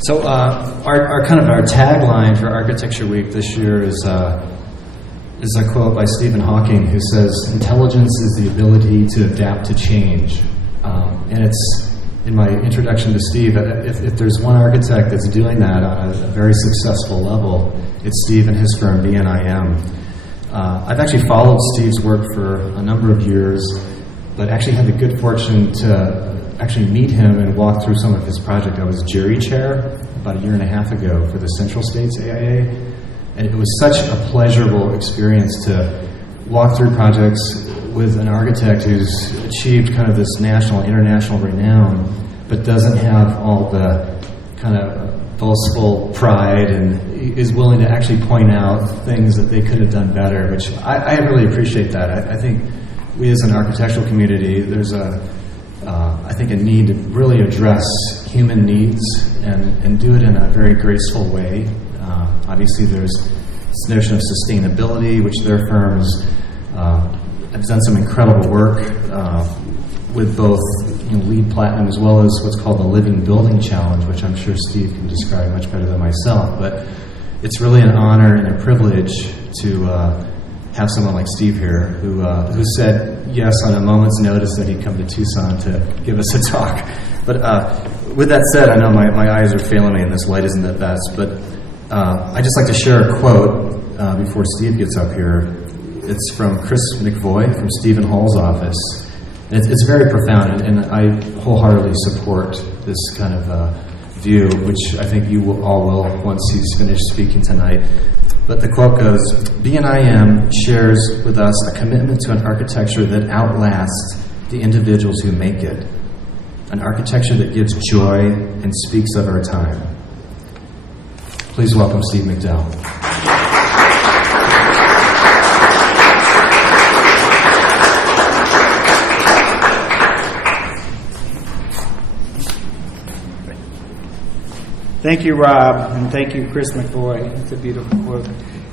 So our tagline for Architecture Week this year is a quote by Stephen Hawking, who says, "Intelligence is the ability to adapt to change." And it's in my introduction to Steve. If there's one architect that's doing that on a very successful level, it's Steve and his firm BNIM. I've actually followed Steve's work for a number of years, but actually had the good fortune to actually meet him and walk through some of his project. I was jury chair about a year and a half ago for the Central States AIA, and it was such a pleasurable experience to walk through projects with an architect who's achieved kind of this national, international renown, but doesn't have all the kind of boastful pride and is willing to actually point out things that they could have done better, which I really appreciate that. I think we as an architectural community, there's I think a need to really address human needs and do it in a very graceful way. Obviously there's this notion of sustainability, which their firms have done some incredible work with both LEED Platinum as well as what's called the Living Building Challenge, which I'm sure Steve can describe much better than myself. But it's really an honor and a privilege to have someone like Steve here who said yes on a moment's notice that he'd come to Tucson to give us a talk. But with that said, I know my eyes are failing me and this light isn't the best, but I'd just like to share a quote before Steve gets up here. It's from Chris McVoy from Stephen Hall's office. And it's very profound, and I wholeheartedly support this kind of view, which I think you all will once he's finished speaking tonight. But the quote goes, "BNIM shares with us a commitment to an architecture that outlasts the individuals who make it, an architecture that gives joy and speaks of our time." Please welcome Steve McDowell. Thank you, Rob, and thank you, Chris McVoy. It's a beautiful quote.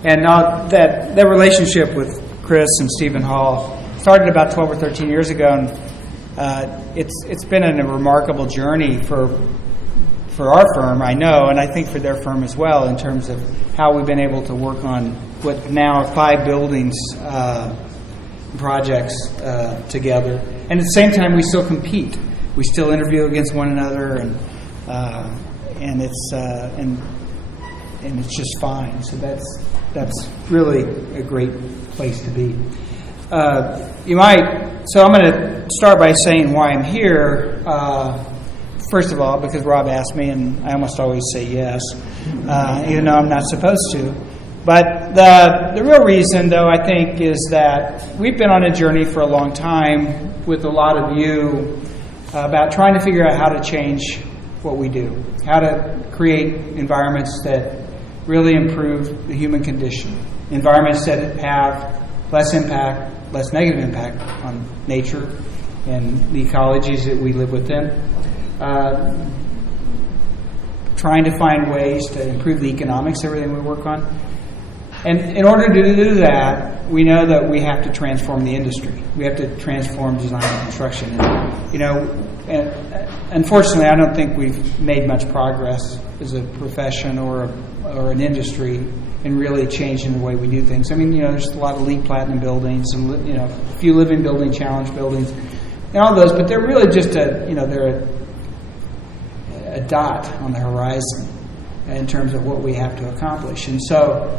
And that relationship with Chris and Stephen Hall started about 12 or 13 years ago, and it's been a remarkable journey for our firm, I know, and I think for their firm as well, in terms of how we've been able to work on what now are 5 buildings projects together. And at the same time, we still compete. We still interview against one another, and it's just fine. So that's really a great place to be. So I'm going to start by saying why I'm here. First of all, because Rob asked me, and I almost always say yes, even though I'm not supposed to. But the real reason, though, I think, is that we've been on a journey for a long time with a lot of you about trying to figure out how to change what we do, how to create environments that really improve the human condition, environments that have less impact, less negative impact on nature and the ecologies that we live within, trying to find ways to improve the economics of everything we work on. And in order to do that, we know that we have to transform the industry. We have to transform design and construction. And unfortunately, I don't think we've made much progress as a profession or an industry in really changing the way we do things. I mean, there's a lot of LEED Platinum buildings and a few Living Building Challenge buildings and all those, but they're really just they're a dot on the horizon in terms of what we have to accomplish. And so,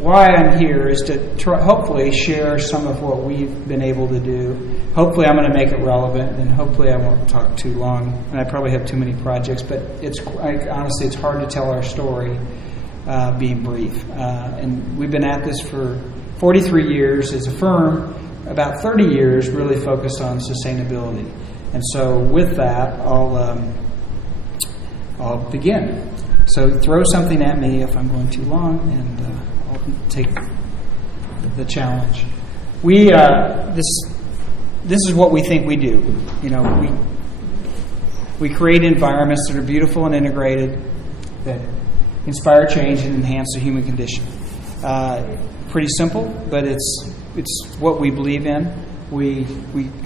why I'm here is to hopefully share some of what we've been able to do. Hopefully I'm going to make it relevant, and hopefully I won't talk too long. And I probably have too many projects, but honestly, it's hard to tell our story being brief. And we've been at this for 43 years as a firm, about 30 years really focused on sustainability. And so with that, I'll begin. So throw something at me if I'm going too long, and I'll take the challenge. This is what we think we do. We create environments that are beautiful and integrated, that inspire change and enhance the human condition. Pretty simple, but it's what we believe in.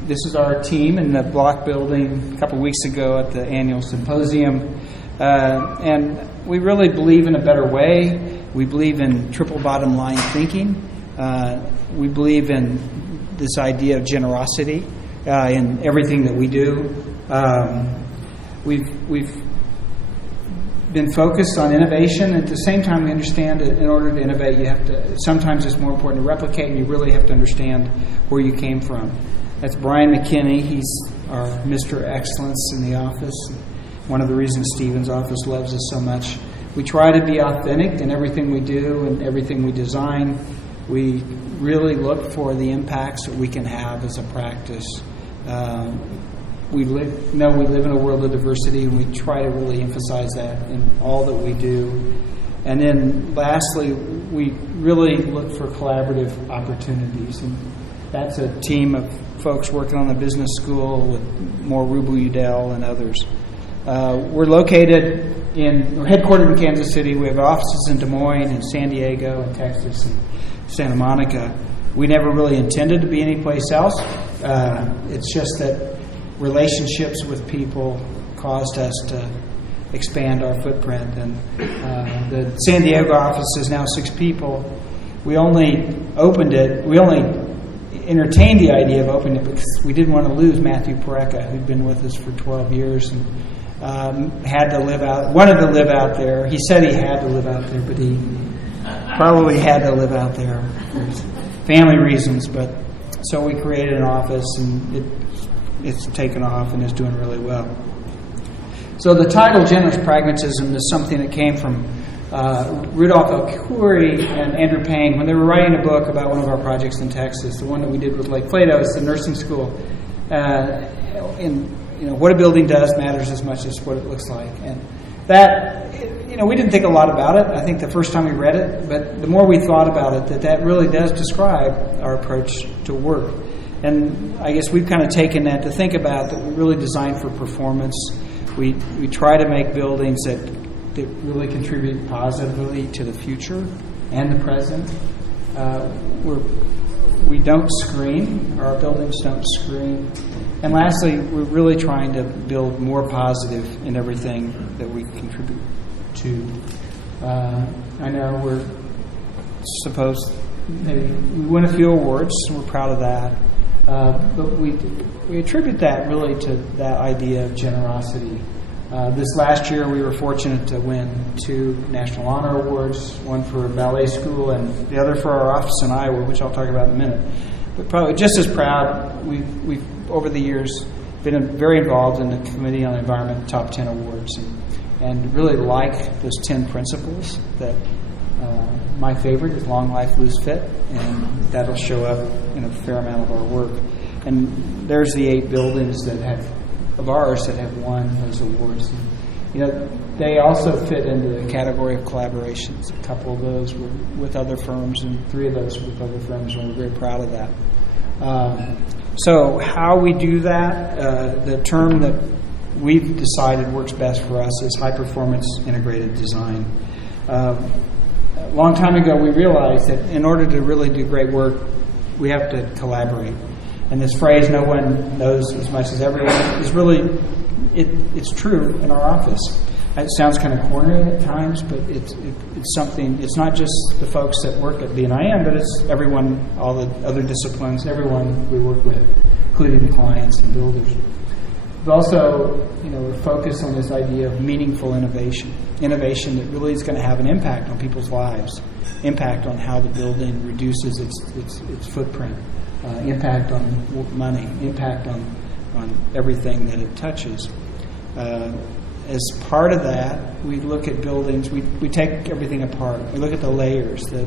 This is our team in the block building a couple weeks ago at the annual symposium. And we really believe in a better way. We believe in triple bottom line thinking. We believe in this idea of generosity in everything that we do. We've been focused on innovation. At the same time, we understand that in order to innovate, you have to. Sometimes it's more important to replicate, and you really have to understand where you came from. That's Brian McKinney. He's our Mr. Excellence in the office. One of the reasons Stephen's office loves us so much. We try to be authentic in everything we do and everything we design. We really look for the impacts that we can have as a practice. We live in a world of diversity, and we try to really emphasize that in all that we do. And then lastly, we really look for collaborative opportunities. And that's a team of folks working on the business school with more Rubu Udell and others. We're headquartered in Kansas City. We have offices in Des Moines and San Diego and Texas and Santa Monica. We never really intended to be anyplace else. It's just that relationships with people caused us to expand our footprint. And the San Diego office is now 6 people. We only entertained the idea of opening it because we didn't want to lose Matthew Pareca, who'd been with us for 12 years and wanted to live out there. He said he had to live out there, but he probably had to live out there for family reasons. But so we created an office, and it's taken off and is doing really well. So the title Generous Pragmatism is something that came from Rudolph Alcuri and Andrew Payne when they were writing a book about one of our projects in Texas. The one that we did with Lake Plato is the nursing school. What a building does matters as much as what it looks like. And that, we didn't think a lot about it, I think, the first time we read it, but the more we thought about it, that really does describe our approach to work. And I guess we've kind of taken that to think about that we really design for performance. We try to make buildings that really contribute positively to the future and the present. We don't scream. Our buildings don't scream. And lastly, we're really trying to build more positive in everything that we contribute to. I know we're supposed maybe we win a few awards, and we're proud of that. But we attribute that really to that idea of generosity. This last year, we were fortunate to win 2 National Honor Awards, one for ballet school and the other for our office in Iowa, which I'll talk about in a minute. But probably just as proud, we've over the years been very involved in the Committee on the Environment Top 10 Awards and really like those 10 principles that my favorite is long life, lose fit, and that'll show up in a fair amount of our work. And there's the 8 buildings of ours that have won those awards. They also fit into the category of collaborations. A couple of those were with other firms, and 3 of those were with other firms, and we're very proud of that. So how we do that, the term that we've decided works best for us is high-performance integrated design. A long time ago, we realized that in order to really do great work, we have to collaborate. And this phrase, no one knows as much as everyone, is really, it's true in our office. It sounds kind of corny at times, but it's something, it's not just the folks that work at BNIM, but it's everyone, all the other disciplines, everyone we work with, including the clients and builders. But also, we're focused on this idea of meaningful innovation that really is going to have an impact on people's lives, impact on how the building reduces its footprint, impact on money, impact on everything that it touches. As part of that, we look at buildings, we take everything apart. We look at the layers, the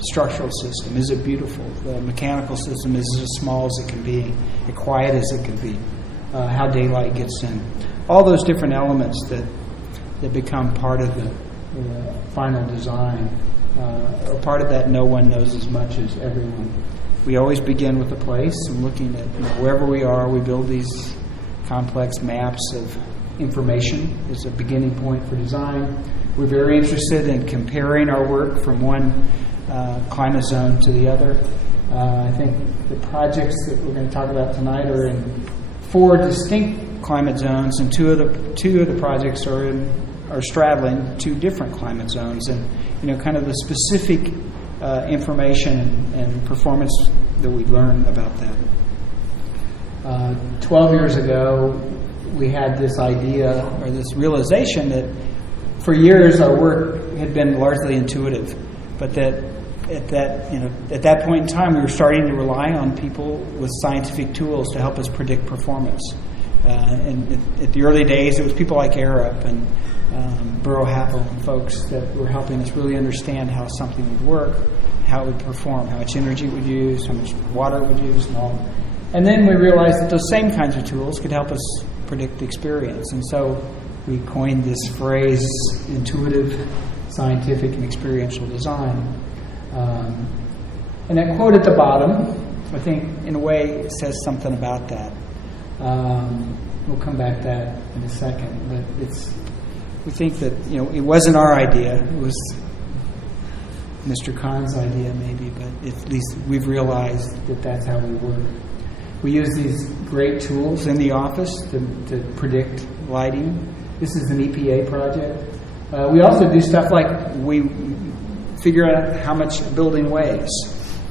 structural system. Is it beautiful? The mechanical system, is it as small as it can be, as quiet as it can be? How daylight gets in. All those different elements that become part of the final design are part of that no one knows as much as everyone. We always begin with a place and looking at wherever we are, we build these complex maps of information as a beginning point for design. We're very interested in comparing our work from one climate zone to the other. I think the projects that we're going to talk about tonight are in 4 distinct climate zones, and two of the projects are straddling 2 different climate zones, and kind of the specific information and performance that we learn about that. 12 years ago, we had this idea or this realization that for years our work had been largely intuitive, but that at that point in time we were starting to rely on people with scientific tools to help us predict performance. And at the early days, it was people like Arup and Burrow Happel and folks that were helping us really understand how something would work, how it would perform, how much energy it would use, how much water it would use, and all. And then we realized that those same kinds of tools could help us predict experience. And so we coined this phrase, intuitive, scientific, and experiential design. And that quote at the bottom, I think, in a way, says something about that. We'll come back to that in a second. But we think that, it wasn't our idea. It was Mr. Kahn's idea, maybe, but at least we've realized that that's how we work. We use these great tools in the office to predict lighting. This is an EPA project. We also do stuff like we figure out how much a building weighs.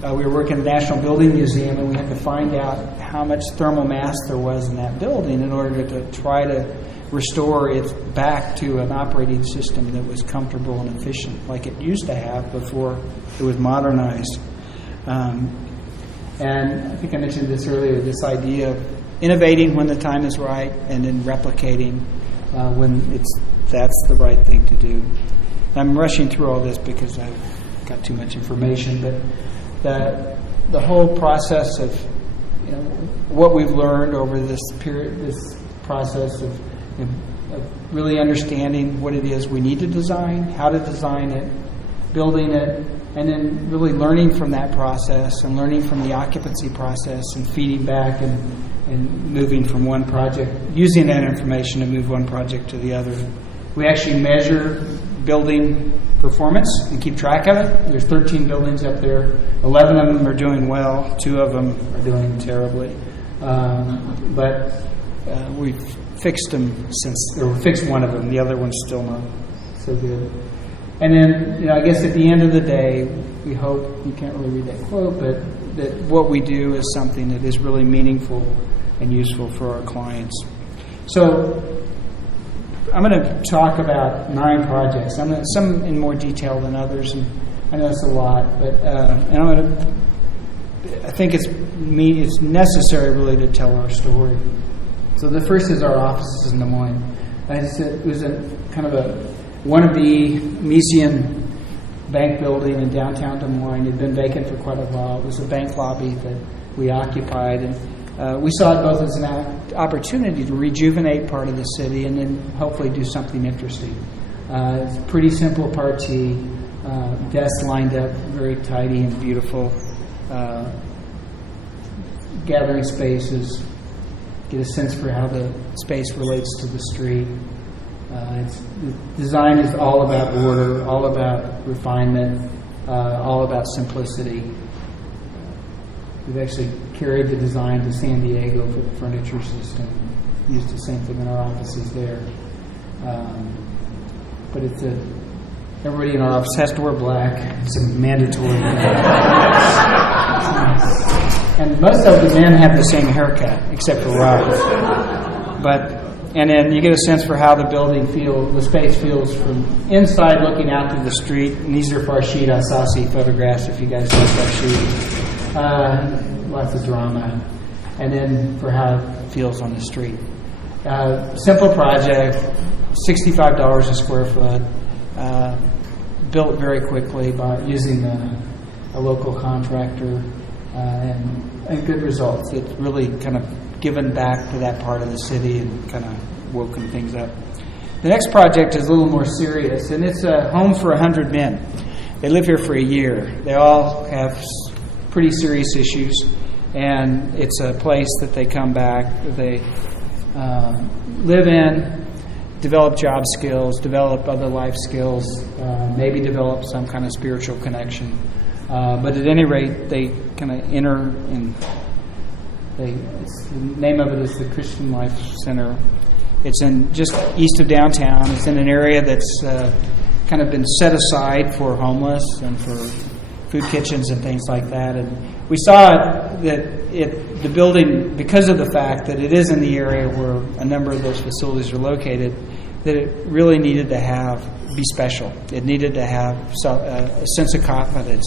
We were working at the National Building Museum, and we had to find out how much thermal mass there was in that building in order to try to restore it back to an operating system that was comfortable and efficient, like it used to have before it was modernized. And I think I mentioned this earlier, this idea of innovating when the time is right and then replicating when that's the right thing to do. I'm rushing through all this because I've got too much information, but the whole process of what we've learned over this period, this process of really understanding what it is we need to design, how to design it, building it, and then really learning from that process and learning from the occupancy process and feeding back and moving from one project, using that information to move one project to the other. We actually measure building performance and keep track of it. There's 13 buildings up there. 11 of them are doing well. 2 of them are doing terribly. But we've fixed them fixed one of them. The other one's still not so good. And then, I guess at the end of the day, we hope, you can't really read that quote, but that what we do is something that is really meaningful and useful for our clients. So I'm going to talk about 9 projects. Some in more detail than others, and I know it's a lot, but I think it's necessary really to tell our story. So the first is our offices in Des Moines. It was a kind of a wannabe Miesian bank building in downtown Des Moines. It had been vacant for quite a while. It was a bank lobby that we occupied, and we saw it both as an opportunity to rejuvenate part of the city and then hopefully do something interesting. It's a pretty simple party, desks lined up, very tidy and beautiful, gathering spaces, get a sense for how the space relates to the street. The design is all about order, all about refinement, all about simplicity. We've actually carried the design to San Diego for the furniture system. Used the same thing in our offices there. But everybody in our office has to wear black. It's a mandatory. And most of the men have the same haircut, except for Rob. And then you get a sense for how the space feels from inside looking out to the street. And these are Farshid Asasi photographs, if you guys know Farshid. Lots of drama. And then for how it feels on the street. Simple project, $65 a square foot, built very quickly by using a local contractor, and good results. It's really kind of given back to that part of the city and kind of woken things up. The next project is a little more serious, and it's a home for 100 men. They live here for a year. They all have pretty serious issues, and it's a place that they come back, they live in, develop job skills, develop other life skills, maybe develop some kind of spiritual connection. But at any rate, they kind of enter in The name of it is the Christian Life Center. It's in just east of downtown. It's in an area that's kind of been set aside for homeless and for food kitchens and things like that. And we saw that the building, because of the fact that it is in the area where a number of those facilities are located, that it really needed to be special. It needed to have a sense of confidence.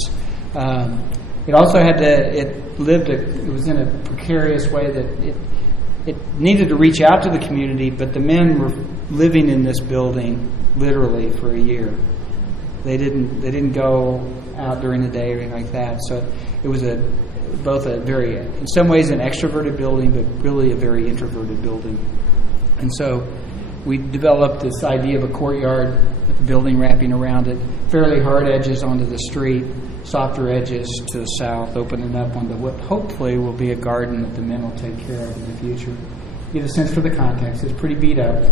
It also it was in a precarious way that it needed to reach out to the community, but the men were living in this building literally for a year. They didn't go out during the day or anything like that. So it was both a very, in some ways, an extroverted building, but really a very introverted building. And so we developed this idea of a courtyard with the building wrapping around it, fairly hard edges onto the street, softer edges to the south, opening up onto what hopefully will be a garden that the men will take care of in the future. Get a sense for the context. It's pretty beat up.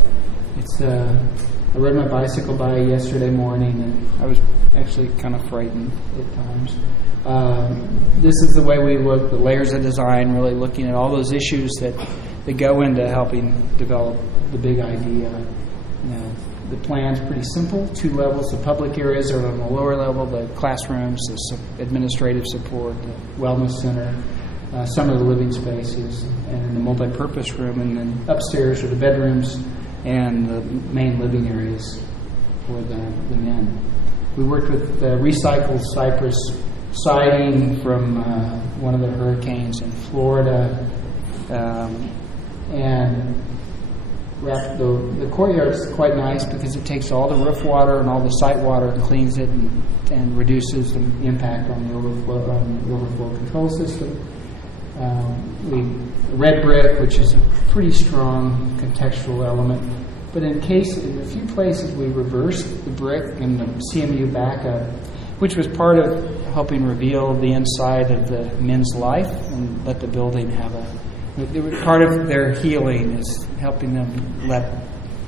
I rode my bicycle by yesterday morning, and I was actually kind of frightened at times. This is the way we look, the layers of design, really looking at all those issues that go into helping develop the big idea. The plan's pretty simple, 2 levels. The public areas are on the lower level, the classrooms, the administrative support, the wellness center, some of the living spaces, and the multi-purpose room, and then upstairs are the bedrooms and the main living areas for the men. We worked with recycled cypress siding from one of the hurricanes in Florida, and wrapped the courtyard is quite nice because it takes all the roof water and all the site water and cleans it and reduces the impact on the overflow control system. Red brick, which is a pretty strong contextual element, but in a few places we reversed the brick and the CMU backup, which was part of helping reveal the inside of the men's life and let the building have part of their healing is helping them let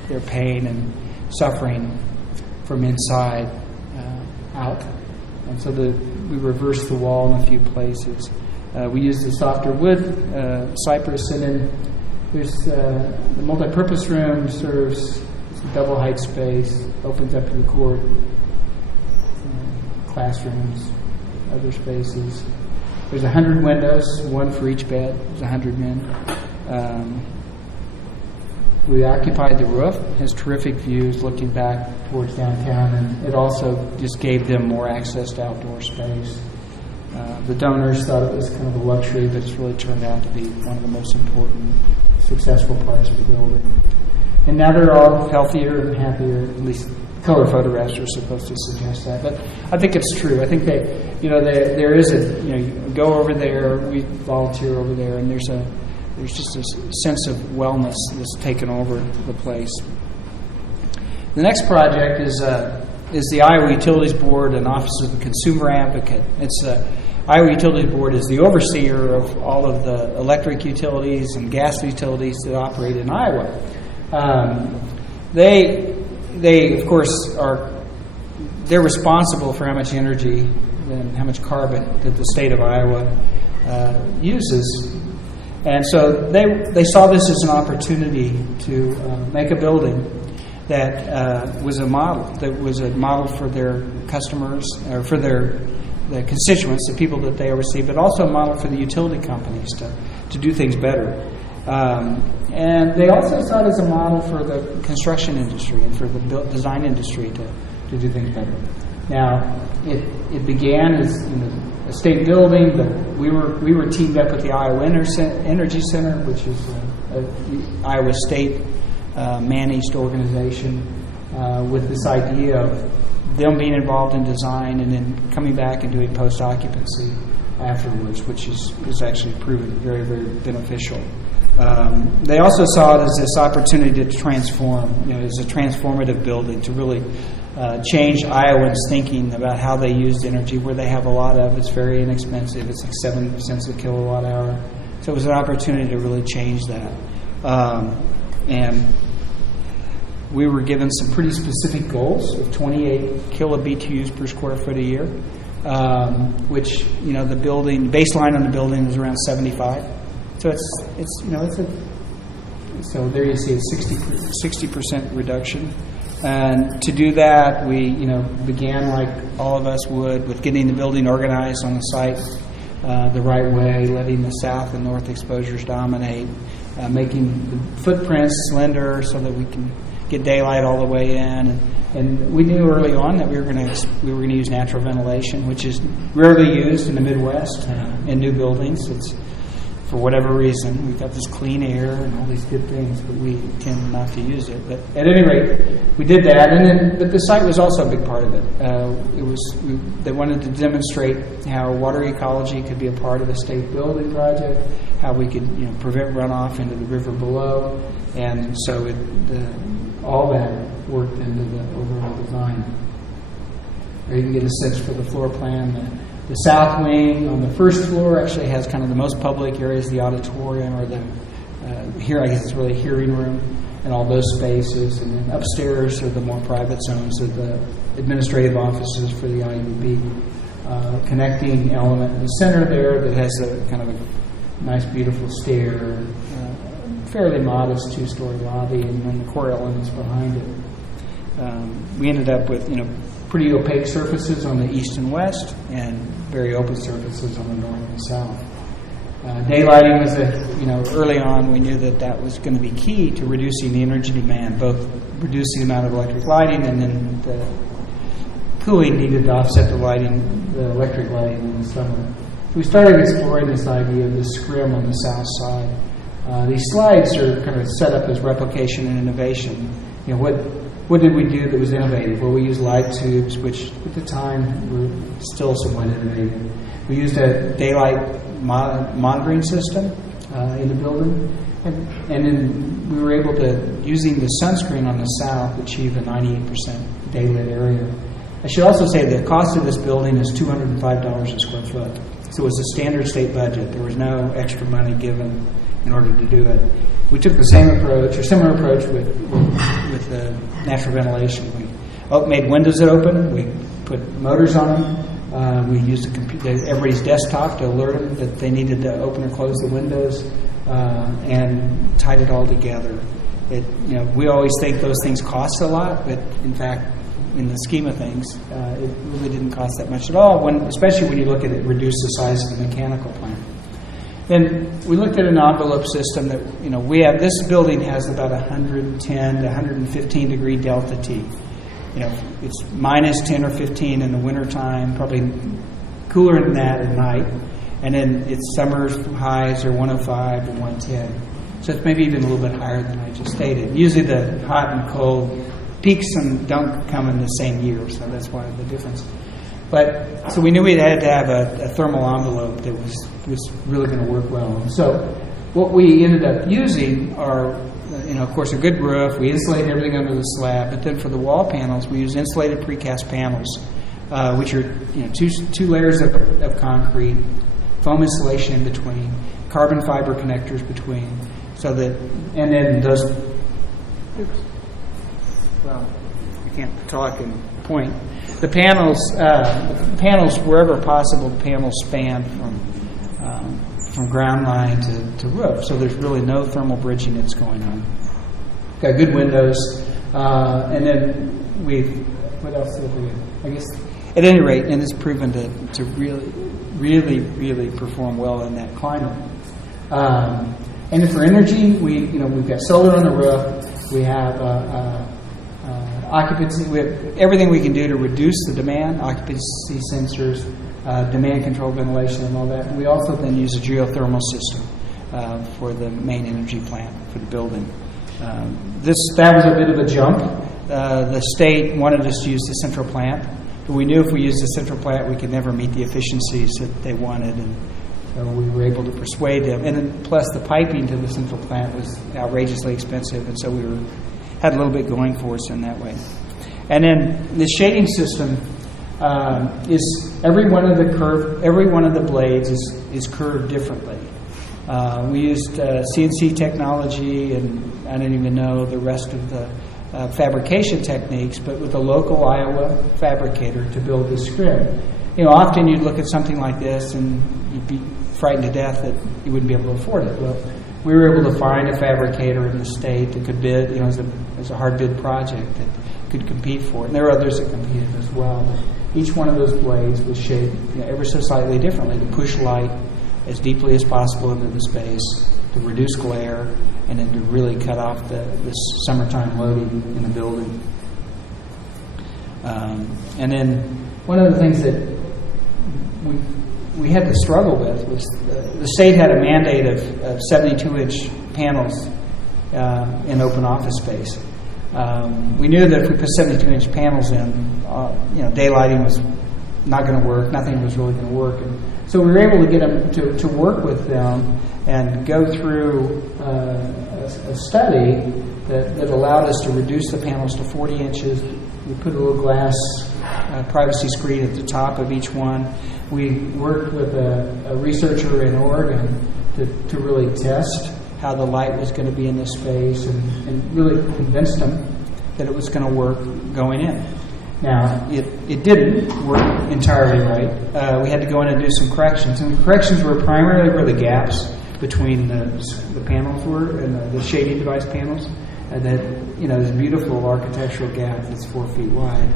their pain and suffering from inside out. And so we reversed the wall in a few places. We used the softer wood, cypress, and then there's the multi-purpose room serves a double height space, opens up to the court, classrooms, other spaces. There's 100 windows, 1 for each bed. There's 100 men. We occupied the roof. It has terrific views looking back towards downtown, and it also just gave them more access to outdoor space. The donors thought it was kind of a luxury, but it's really turned out to be one of the most important, successful parts of the building. And now they're all healthier and happier, at least color photographs are supposed to suggest that. But I think it's true. I think there is you go over there, we volunteer over there, and there's just a sense of wellness that's taken over the place. The next project is the Iowa Utilities Board and Office of the Consumer Advocate. Iowa Utilities Board is the overseer of all of the electric utilities and gas utilities that operate in Iowa. They of course they're responsible for how much energy and how much carbon that the state of Iowa uses, and so they saw this as an opportunity to make a building that was a model for their customers or for the constituents, the people that they oversee, but also a model for the utility companies to do things better. And they also saw it as a model for the construction industry and for the design industry to do things better. Now, it began as a state building, but we were teamed up with the Iowa Energy Center, which is an Iowa State managed organization, with this idea of them being involved in design and then coming back and doing post-occupancy afterwards, which is actually proven very, very beneficial. They also saw it as this opportunity to transform, as a transformative building to really change Iowans' thinking about how they used energy, where they have a lot of. It's very inexpensive. It's like 7 cents a kilowatt hour. So it was an opportunity to really change that. And we were given some pretty specific goals of 28 kilobTUs per square foot a year, which, the building, baseline on the building is around 75. So so there you see a 60% reduction. And to do that, we began like all of us would with getting the building organized on the site the right way, letting the south and north exposures dominate, making the footprints slender so that we can get daylight all the way in. And we knew early on that we were going to use natural ventilation, which is rarely used in the Midwest in new buildings. It's for whatever reason we've got this clean air and all these good things, but we tend not to use it. But at any rate, we did that, but the site was also a big part of it. They wanted to demonstrate how water ecology could be a part of a state building project, how we could prevent runoff into the river below, and so all that worked into the overall design. There you can get a sense for the floor plan. The south wing on the first floor actually has kind of the most public areas, the auditorium, or here I guess it's really hearing room, and all those spaces. And then upstairs are the more private zones of the administrative offices for the IUB. Connecting element in the center there that has a kind of a nice, beautiful stair, fairly modest two-story lobby, and then the core elements behind it. We ended up with pretty opaque surfaces on the east and west, and very open surfaces on the north and south. Daylighting was early on we knew that was going to be key to reducing the energy demand, both reducing the amount of electric lighting and then the cooling needed to offset the electric lighting in the summer. So we started exploring this idea of the scrim on the south side. These slides are kind of set up as replication and innovation. What did we do that was innovative? Well, we used light tubes, which at the time were still somewhat innovative. We used a daylight monitoring system in the building, and then we were able to, using the sunscreen on the south, achieve a 98% daylit area. I should also say the cost of this building is $205 a square foot. So it was a standard state budget. There was no extra money given in order to do it. We took the same approach, or similar approach, with the natural ventilation. We made windows that open. We put motors on them. We used everybody's desktop to alert them that they needed to open or close the windows, and tied it all together. We always think those things cost a lot, but in fact, in the scheme of things, it really didn't cost that much at all. Especially when you look at it, reduce the size of the mechanical plant. Then we looked at an envelope system that, we have. This building has about 110 to 115 degree delta T. It's minus 10 or 15 in the wintertime, probably cooler than that at night. And then its summer highs are 105 to 110. So it's maybe even a little bit higher than I just stated. Usually the hot and cold peaks don't come in the same year, so that's why the difference. But so we knew we had to have a thermal envelope that was really going to work well. And so what we ended up using are, of course, a good roof. We insulated everything under the slab, but then for the wall panels, we use insulated precast panels, which are two layers of concrete, foam insulation in between, carbon fiber connectors between, so that, and then those. Well, I can't talk and point. The panels, wherever possible, the panels span from ground line to roof. So there's really no thermal bridging that's going on. Got good windows, and then what else did we? I guess at any rate, and it's proven to really perform well in that climate. And then for energy, we've got solar on the roof. We have occupancy. We have everything we can do to reduce the demand, occupancy sensors, demand control ventilation, and all that. And we also then use a geothermal system for the main energy plant for the building. That was a bit of a jump. The state wanted us to use the central plant, but we knew if we used the central plant, we could never meet the efficiencies that they wanted, and so we were able to persuade them. And then plus the piping to the central plant was outrageously expensive, and so we had a little bit going for us in that way. And then the shading system is every one of the blades is curved differently. We used CNC technology, and I don't even know the rest of the fabrication techniques, but with a local Iowa fabricator to build this scrim. Often you'd look at something like this and you'd be frightened to death that you wouldn't be able to afford it. Well, we were able to find a fabricator in the state that could bid, you know, it was a hard bid project that could compete for it. And there were others that competed as well. But each one of those blades was shaped, you know, ever so slightly differently to push light as deeply as possible into the space, to reduce glare, and then to really cut off this summertime loading in the building. And then one of the things that we had to struggle with was the state had a mandate of 72-inch panels in open office space. We knew that if we put 72-inch panels in, you know, daylighting was not going to work. Nothing was really going to work. And so we were able to get them to work with them and go through a study that allowed us to reduce the panels to 40 inches. We put a little glass privacy screen at the top of each one. We worked with a researcher in Oregon to really test how the light was going to be in this space and really convinced them that it was going to work going in. Now, it didn't work entirely right. We had to go in and do some corrections. And the corrections were primarily where the gaps between the panels were and the shading device panels. And that, you know, this beautiful architectural gap that's 4 feet wide.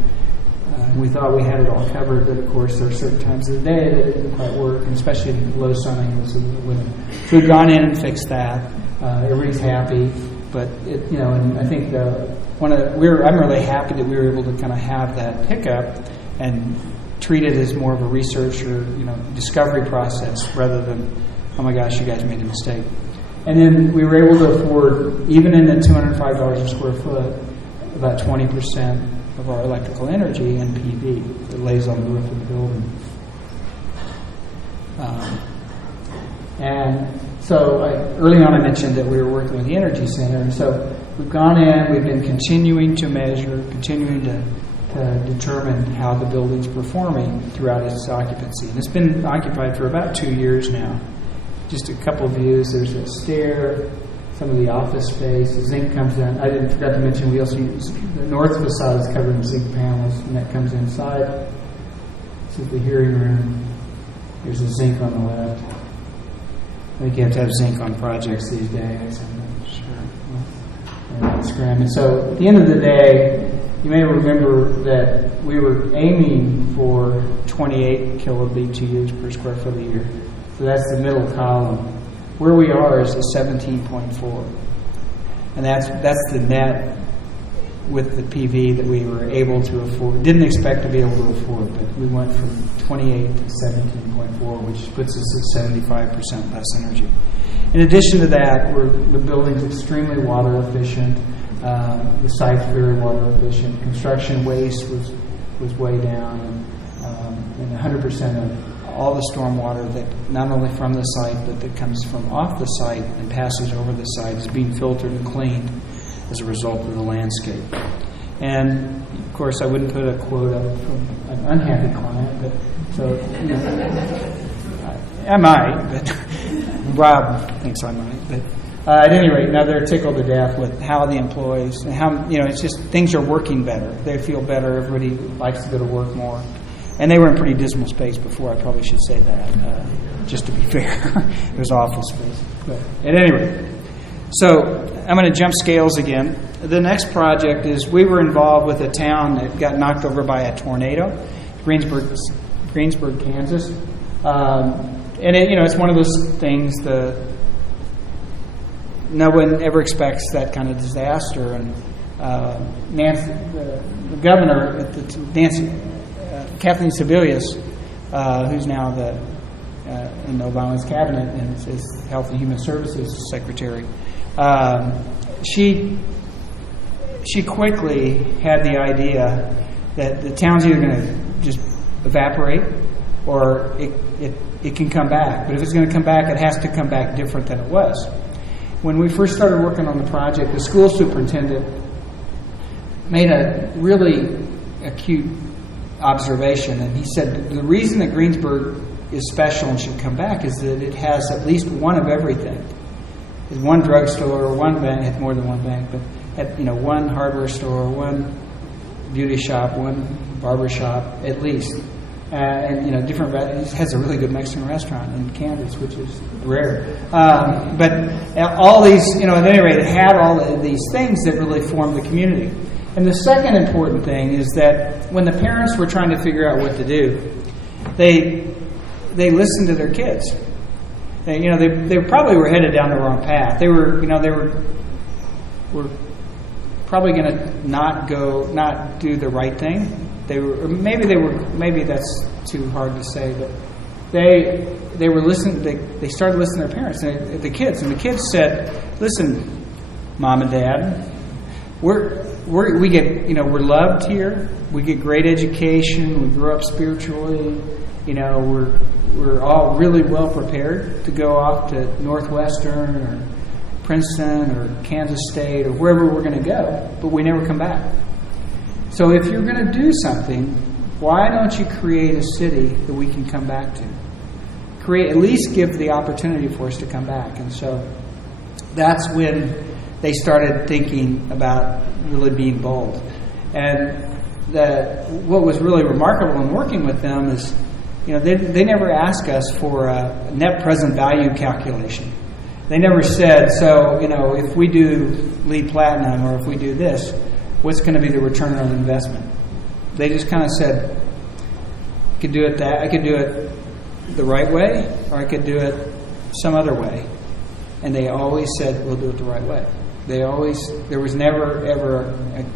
We thought we had it all covered, but of course there are certain times of the day that it didn't quite work, and especially in low sun angles in the winter. So we've gone in and fixed that. Everybody's happy, but it, you know, and I think I'm really happy that we were able to kind of have that pickup and treat it as more of a research or, you know, discovery process rather than, oh my gosh, you guys made a mistake. And then we were able to afford, even in the $205 a square foot, about 20% of our electrical energy in PV that lays on the roof of the building. And so early on I mentioned that we were working with the Energy Center, and so we've gone in, we've been continuing to measure, continuing to determine how the building's performing throughout its occupancy. And it's been occupied for about 2 years now. Just a couple of views. There's a stair, some of the office space. The zinc comes in. I forgot to mention we also use the north facade is covered in zinc panels, and that comes inside. This is the hearing room. There's a zinc on the left. I think you have to have zinc on projects these days. I'm not sure. That's grim. And so at the end of the day, you may remember that we were aiming for 28 kilo BTUs per square foot a year. So that's the middle column. Where we are is a 17.4. And that's the net with the PV that we were able to afford. Didn't expect to be able to afford, but we went from 28 to 17.4, which puts us at 75% less energy. In addition to that, the building's extremely water efficient. The site's very water efficient. Construction waste was way down, and 100% of all the storm water that not only from the site but that comes from off the site and passes over the site is being filtered and cleaned as a result of the landscape. And of course I wouldn't put a quote up from an unhappy client, but so you know, I might, but Rob thinks I might, but at any rate, now they're tickled to death with how the employees and how, you know, it's just things are working better. They feel better. Everybody likes to go to work more. And they were in pretty dismal space before, I probably should say that, just to be fair. It was awful space. But at any rate, so I'm going to jump scales again. The next project is we were involved with a town that got knocked over by a tornado, Greensburg, Kansas. And it, you know, it's one of those things no one ever expects that kind of disaster. And Nancy, the governor, Kathleen Sebelius, who's now in Obama's cabinet and is Health and Human Services Secretary, she quickly had the idea that the town's either going to just evaporate or it can come back. But if it's going to come back, it has to come back different than it was. When we first started working on the project, the school superintendent made a really acute observation, and he said the reason that Greensburg is special and should come back is that it has at least one of everything. There's one drugstore, one bank, it's more than one bank, but had, you know, one hardware store, one beauty shop, one barber shop, at least. and different. He has a really good Mexican restaurant in Kansas, which is rare. But all these, at any rate, it had all these things that really formed the community. And the second important thing is that when the parents were trying to figure out what to do, they listened to their kids. They probably were headed down the wrong path. They were probably going to not do the right thing. Maybe that's too hard to say, but they were listening. They started listening to their parents and the kids, and the kids said, "Listen, Mom and Dad, we're loved here. We get great education. We grow up spiritually. We're all really well prepared to go off to Northwestern or Princeton or Kansas State or wherever we're going to go, but we never come back. So if you're going to do something, why don't you create a city that we can come back to? At least give the opportunity for us to come back." And so that's when they started thinking about really being bold. And what was really remarkable in working with them is, they never asked us for a net present value calculation. They never said, so, if we do LEED Platinum or if we do this, what's going to be the return on investment? They just kind of said, I could do it the right way, or I could do it some other way. And they always said, we'll do it the right way.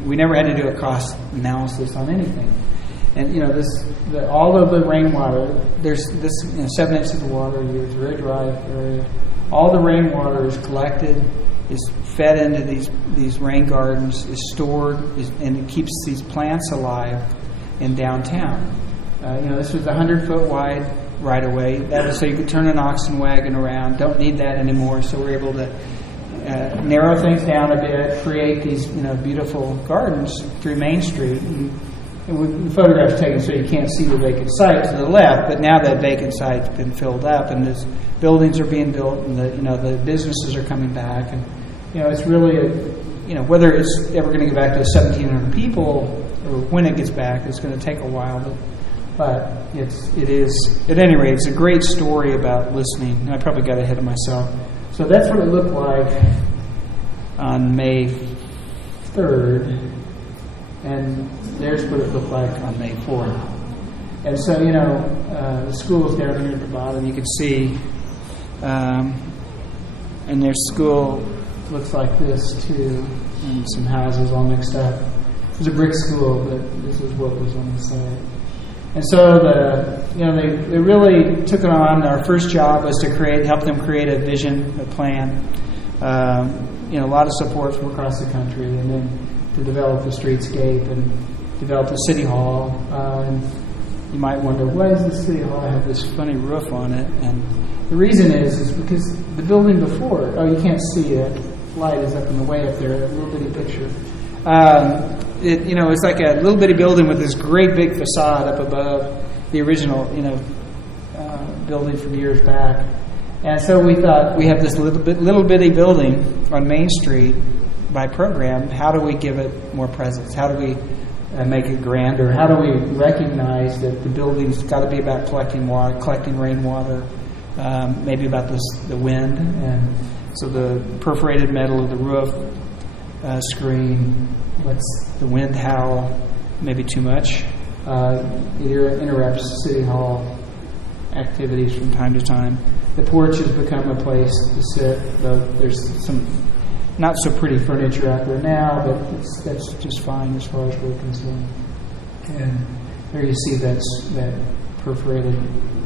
We never had to do a cost analysis on anything. And, all of the rainwater, there's this 7 inches of water a year, it's a very dry area. All the rainwater is collected, is fed into these rain gardens, is stored, and it keeps these plants alive in downtown. This was 100-foot wide right-of-way. That was so you could turn an oxen wagon around. Don't need that anymore, so we're able to narrow things down a bit, create these beautiful gardens through Main Street. And the photograph's taken so you can't see the vacant site to the left, but now that vacant site's been filled up, and there's buildings are being built, and the businesses are coming back, and it's really whether it's ever going to get back to 1,700 people or when it gets back, it's going to take a while, but it is at any rate, it's a great story about listening. And I probably got ahead of myself. So that's what it looked like on May 3rd. And there's what it looked like on May 4th. And so, the school's down here at the bottom. You can see, and their school looks like this too, and some houses all mixed up. It was a brick school, but this is what was on the site. And so they really took it on. Our first job was to help them create a vision, a plan. A lot of support from across the country, and then to develop the streetscape and develop the city hall. And you might wonder, why does the city hall have this funny roof on it? And the reason is because the building before, you can't see it. Light is up in the way up there, that little bitty picture. It's like a little bitty building with this great big facade up above the original, building from years back. And so we thought, we have this little bitty building on Main Street. By program, how do we give it more presence? How do we make it grander? How do we recognize that the building's got to be about collecting water, collecting rainwater, maybe about the wind, and so the perforated metal of the roof screen lets the wind howl, maybe too much. It interrupts City Hall activities from time to time. The porch has become a place to sit, though there's some not so pretty furniture out there now, but that's just fine as far as we're concerned. And there you see that perforated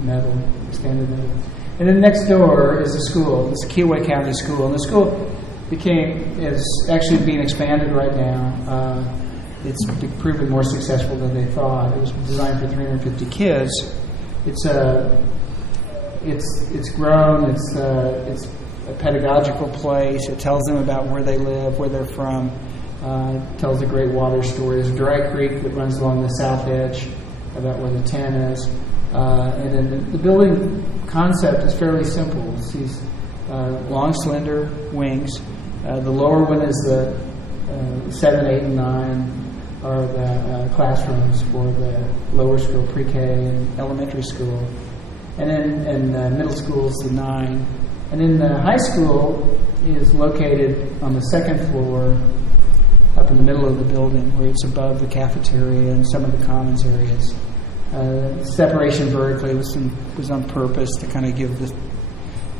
metal, expanded metal. And then next door is a school. It's a Kiowa County school. And the school is actually being expanded right now. It's proven more successful than they thought. It was designed for 350 kids. It's grown. It's a pedagogical place. It tells them about where they live, where they're from. It tells a great water story. There's a dry creek that runs along the south edge, about where the 10 is. And then the building concept is fairly simple. It's these long, slender wings. The lower one is the 7, 8, and 9. are the classrooms for the lower school, pre-K and elementary school. And then in middle school is the 9. And then the high school is located on the second floor up in the middle of the building where it's above the cafeteria and some of the commons areas. Separation vertically was on purpose to kind of give the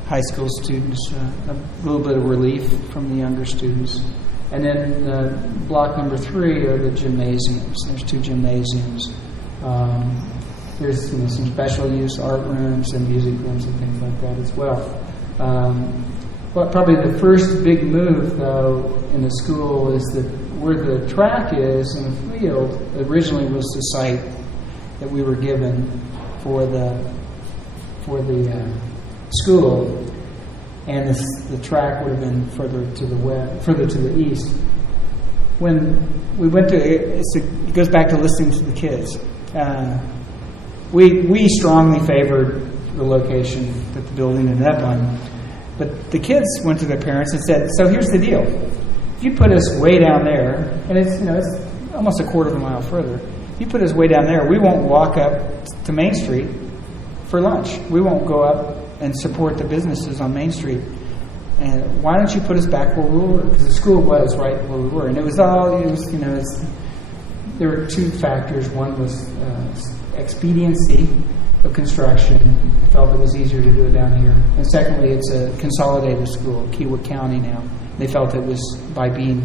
high school students a little bit of relief from the younger students. And then block number 3 are the gymnasiums. There's 2 gymnasiums. There's some special use art rooms and music rooms and things like that as well. But probably the first big move, though, in the school is that where the track is in the field originally was the site that we were given for the school, and the track would have been further to the east. When we went to it goes back to listening to the kids. We strongly favored the location that the building ended up on, but the kids went to their parents and said, "So here's the deal: if you put us way down there, and it's almost a quarter of a mile further, if you put us way down there, we won't walk up to Main Street for lunch. We won't go up and support the businesses on Main Street. And why don't you put us back where we were?" Because the school was right where we were, and there were 2 factors. One was expediency of construction. I felt it was easier to do it down here. And secondly, it's a consolidated school, Keywood County now. They felt it was by being.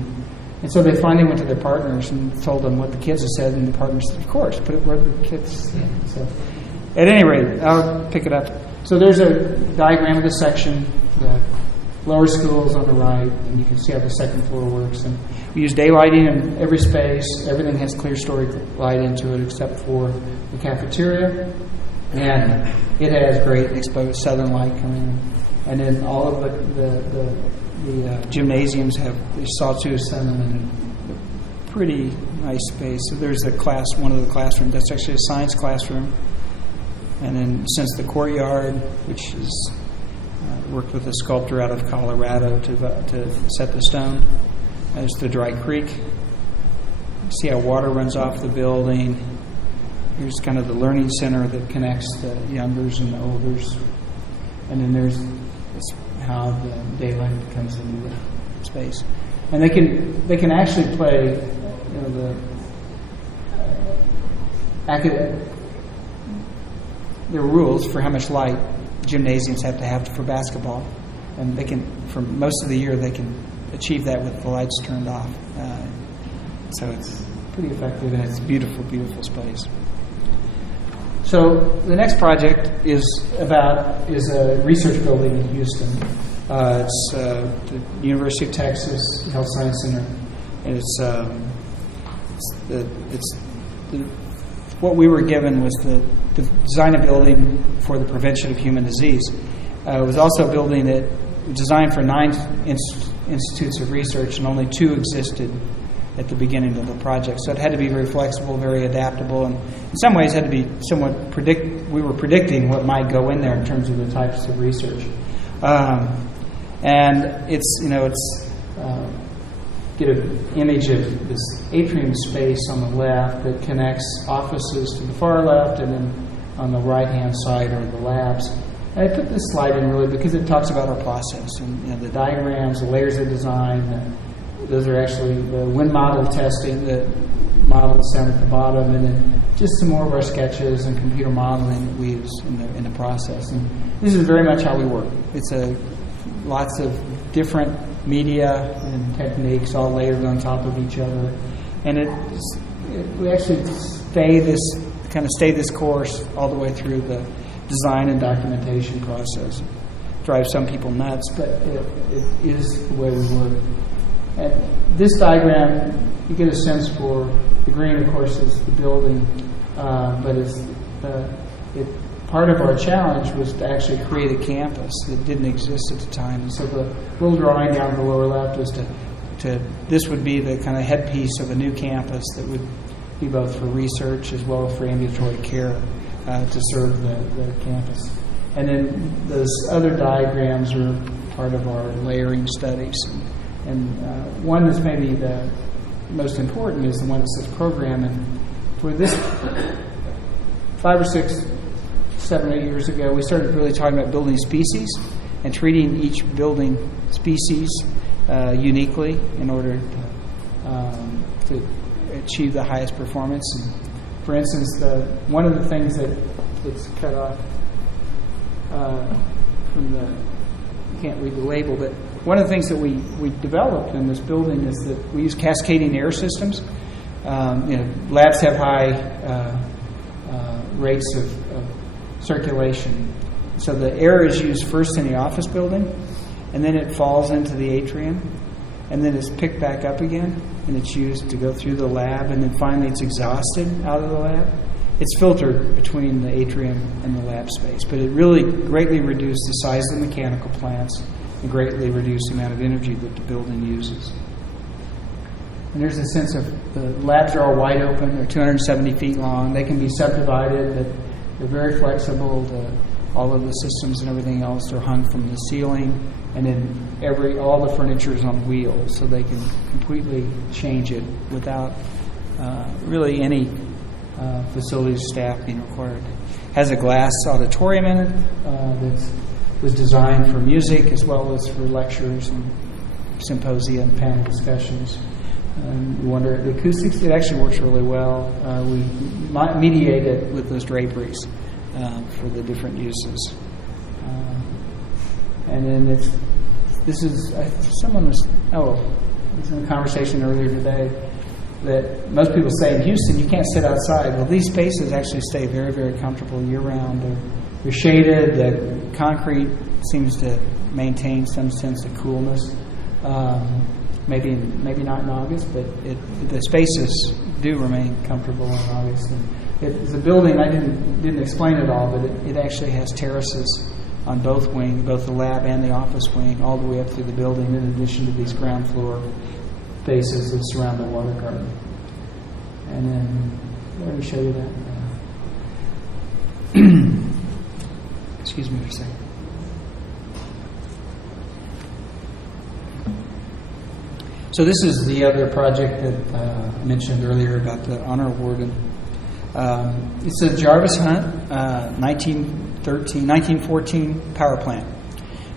And so they finally went to their partners and told them what the kids had said, and the partners said, "Of course, put it where the kids." Yeah. So, at any rate, I'll pick it up. So there's a diagram of the section. The lower school is on the right, and you can see how the second floor works. And we use daylighting in every space. Everything has clear story light into it except for the cafeteria. And it has great exposed southern light coming in. And then all of the gymnasiums have the sawtooth in them and a pretty nice space. So there's one of the classrooms. That's actually a science classroom. And then since the courtyard, which is worked with a sculptor out of Colorado to set the stone. There's the dry creek. See how water runs off the building. Here's kind of the learning center that connects the youngers and the olders. And then there's how the daylight comes into the space. And they can actually play, there are rules for how much light gymnasiums have to have for basketball, and they can, for most of the year, they can achieve that with the lights turned off. So it's pretty effective, and it's a beautiful, beautiful space. So the next project is a research building in Houston. It's the University of Texas Health Science Center, and what we were given was the design a building for the prevention of human disease. It was also a building that was designed for 9 institutes of research, and only 2 existed at the beginning of the project. So it had to be very flexible, very adaptable, and in some ways had to be somewhat we were predicting what might go in there in terms of the types of research. And get an image of this atrium space on the left that connects offices to the far left, and then on the right-hand side are the labs. And I put this slide in really because it talks about our process and the diagrams, the layers of design. Those are actually the wind model testing, the models down at the bottom, and then just some more of our sketches and computer modeling that we use in the process. And this is very much how we work. It's lots of different media and techniques all layered on top of each other, and we actually stay this course all the way through the design and documentation process. It drives some people nuts, but it is the way we work. And this diagram, you get a sense for the green, of course, is the building, but part of our challenge was to actually create a campus that didn't exist at the time. And so the little drawing down the lower left is this would be the kind of headpiece of a new campus that would be both for research as well as for ambulatory care to serve the campus. And then those other diagrams are part of our layering studies. And one is maybe the most important is the one that says program. And for this 5 or 6, 7, 8 years ago, we started really talking about building species and treating each building species uniquely in order to achieve the highest performance. And for instance, one of the things that's cut off from the, you can't read the label, but one of the things that we developed in this building is that we use cascading air systems. Labs have high rates of circulation. So the air is used first in the office building, and then it falls into the atrium, and then it's picked back up again, and it's used to go through the lab, and then finally it's exhausted out of the lab. It's filtered between the atrium and the lab space, but it really greatly reduced the size of the mechanical plants and greatly reduced the amount of energy that the building uses. And there's a sense of the labs are all wide open. They're 270 feet long. They can be subdivided. They're very flexible. All of the systems and everything else are hung from the ceiling, and then all the furniture is on wheels, so they can completely change it without really any facilities staff being required. Has a glass auditorium in it that was designed for music as well as for lectures and symposia and panel discussions. You wonder, the acoustics, it actually works really well. We mediate it with those draperies for the different uses. And then someone was in a conversation earlier today that most people say in Houston you can't sit outside. Well, these spaces actually stay very, very comfortable year-round. They're shaded. The concrete seems to maintain some sense of coolness. Maybe not in August, but the spaces do remain comfortable in August. And it's a building, I didn't explain it all, but it actually has terraces on both wings, both the lab and the office wing, all the way up through the building, in addition to these ground floor spaces that surround the water garden. And then, let me show you that. Excuse me for a second. So this is the other project that I mentioned earlier about the honor award. It's a Jarvis Hunt 1914 power plant.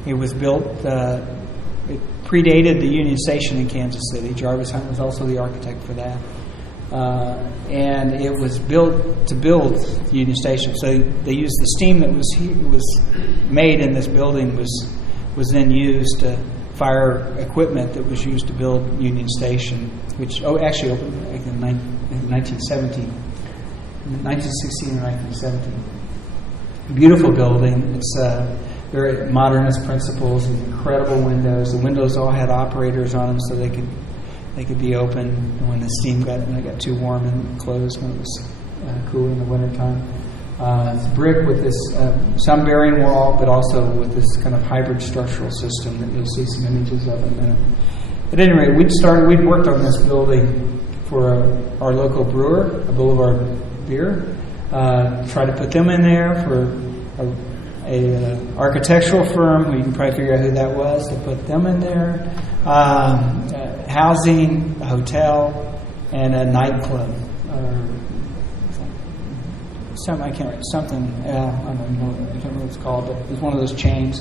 It was built, it predated the Union Station in Kansas City. Jarvis Hunt was also the architect for that. And it was built to build the Union Station. So they used the steam that was made in this building was then used to fire equipment that was used to build Union Station, which actually opened in 1916 or 1917. Beautiful building. It's very modernist principles with incredible windows. The windows all had operators on them so they could be open when the steam got too warm and closed when it was cool in the wintertime. It's brick with this some bearing wall, but also with this kind of hybrid structural system that you'll see some images of in a minute. At any rate, we'd worked on this building for our local brewer, a Boulevard Beer. Try to put them in there for a architectural firm. You can probably figure out who that was to put them in there. Housing, a hotel, and a nightclub. I don't know what it's called, but it's one of those chains.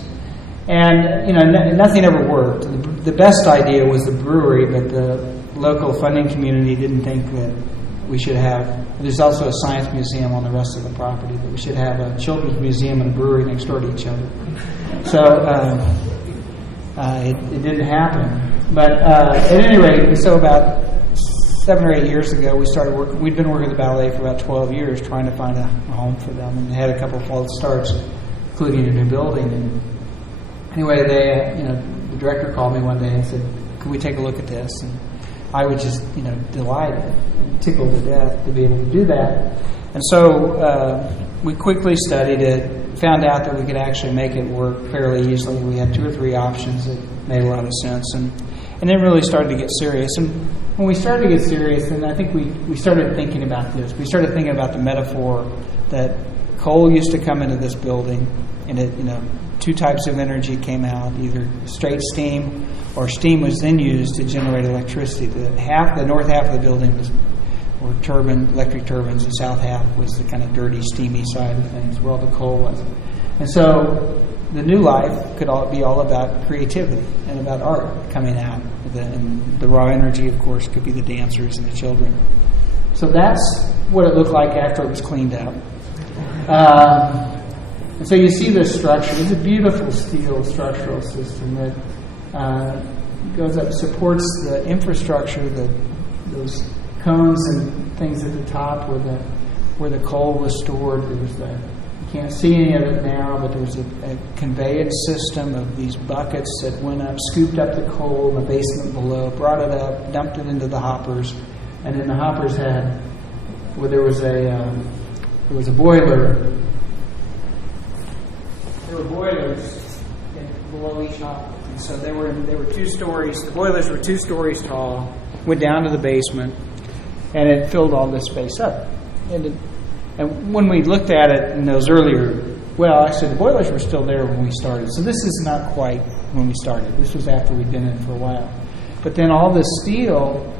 And nothing ever worked. The best idea was the brewery, but the local funding community didn't think that we should have. There's also a science museum on the rest of the property, but we should have a children's museum and a brewery next door to each other. So it didn't happen. But at any rate, so about 7 or 8 years ago, we started working. We'd been working at the ballet for about 12 years, trying to find a home for them, and had a couple of false starts, including a new building. And anyway, the director called me one day and said, "Could we take a look at this?" And I was just, delighted, tickled to death to be able to do that. And so we quickly studied it, found out that we could actually make it work fairly easily. We had 2 or 3 options that made a lot of sense, and then really started to get serious. And when we started to get serious, then I think we started thinking about this. We started thinking about the metaphor that coal used to come into this building, and it, two types of energy came out, either straight steam or steam was then used to generate electricity. The north half of the building were electric turbines. The south half was the kind of dirty, steamy side of things, where all the coal was. And so the new life could be all about creativity and about art coming out. And the raw energy, of course, could be the dancers and the children. So that's what it looked like after it was cleaned up. And so you see this structure. It's a beautiful steel structural system that goes up, supports the infrastructure, those cones and things at the top where the coal was stored. There was you can't see any of it now, but there was a conveyance system of these buckets that went up, scooped up the coal in the basement below, brought it up, dumped it into the hoppers, and then the hoppers there was a boiler. There were boilers below each hopper, and so they were 2 stories. The boilers were 2 stories tall, went down to the basement, and it filled all this space up. And when we looked at it in those earlier, actually the boilers were still there when we started. So this is not quite when we started. This was after we'd been in for a while. But then all this steel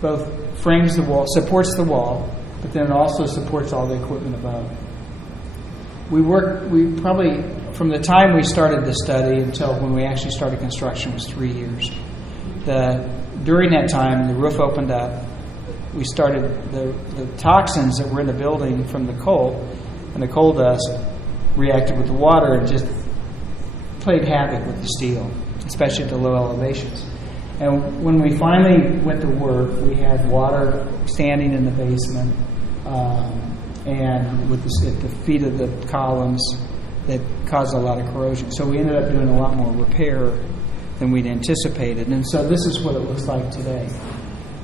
both frames the wall, supports the wall, but then it also supports all the equipment above. We probably, from the time we started the study until when we actually started construction was 3 years. During that time, the roof opened up. We started the toxins that were in the building from the coal, and the coal dust reacted with the water and just played havoc with the steel, especially at the low elevations. And when we finally went to work, we had water standing in the basement and at the feet of the columns that caused a lot of corrosion. So we ended up doing a lot more repair than we'd anticipated. And so this is what it looks like today.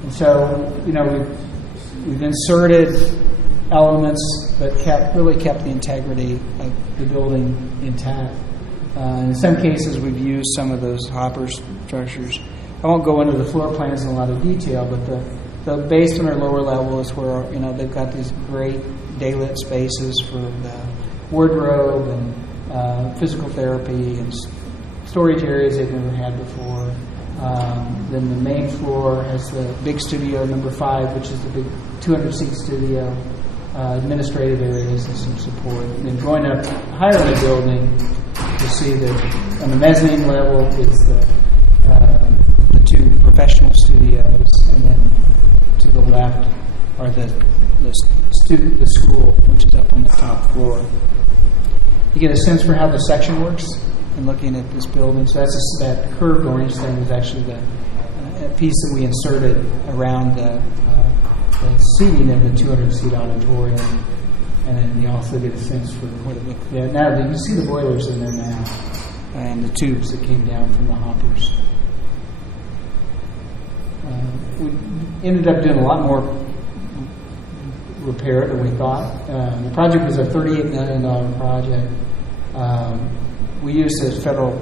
And so, we've inserted elements, but really kept the integrity of the building intact. In some cases, we've used some of those hopper structures. I won't go into the floor plans in a lot of detail, but the basement or lower level is where they've got these great daylit spaces for the wardrobe and physical therapy and storage areas they've never had before. Then the main floor has the big studio number 5, which is the big 200-seat studio, administrative areas and some support. And then going up higher in the building, you see that on the mezzanine level is the 2 professional studios, and then to the left are the school, which is up on the top floor. You get a sense for how the section works in looking at this building. So that curved orange thing was actually the piece that we inserted around the seating in the 200-seat auditorium. And then you also get a sense for what it looked like. Now you see the boilers in there now, and the tubes that came down from the hoppers. We ended up doing a lot more repair than we thought. The project was a $38 million project. We used the federal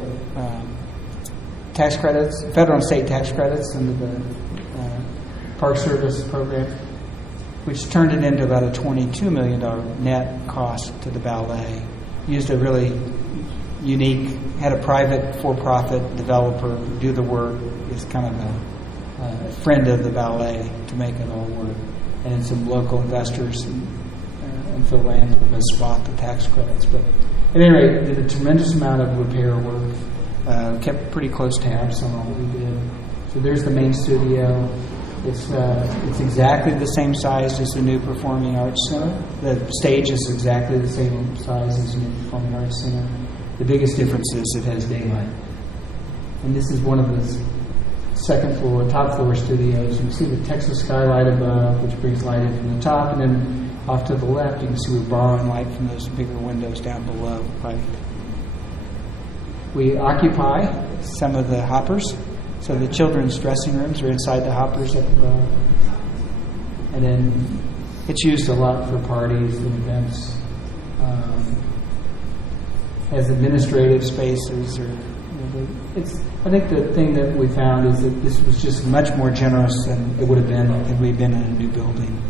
tax credits, federal and state tax credits under the Park Service program, which turned it into about a $22 million net cost to the ballet. Used a really unique, had a private for-profit developer do the work. It's kind of a friend of the ballet to make it all work. And some local investors and philanthropists bought the tax credits. But at any rate, did a tremendous amount of repair work. Kept pretty close tabs on all we did. So there's the main studio. It's exactly the same size as the new Performing Arts Center. The stage is exactly the same size as the new Performing Arts Center. The biggest difference is it has daylight. And this is one of the top floor studios. You can see the Texas skylight above, which brings light in from the top, and then off to the left, you can see we're borrowing light from those bigger windows down below. Right. We occupy some of the hoppers, so the children's dressing rooms are inside the hoppers up above, and then it's used a lot for parties and events, as administrative spaces. I think the thing that we found is that this was just much more generous than it would have been had we been in a new building.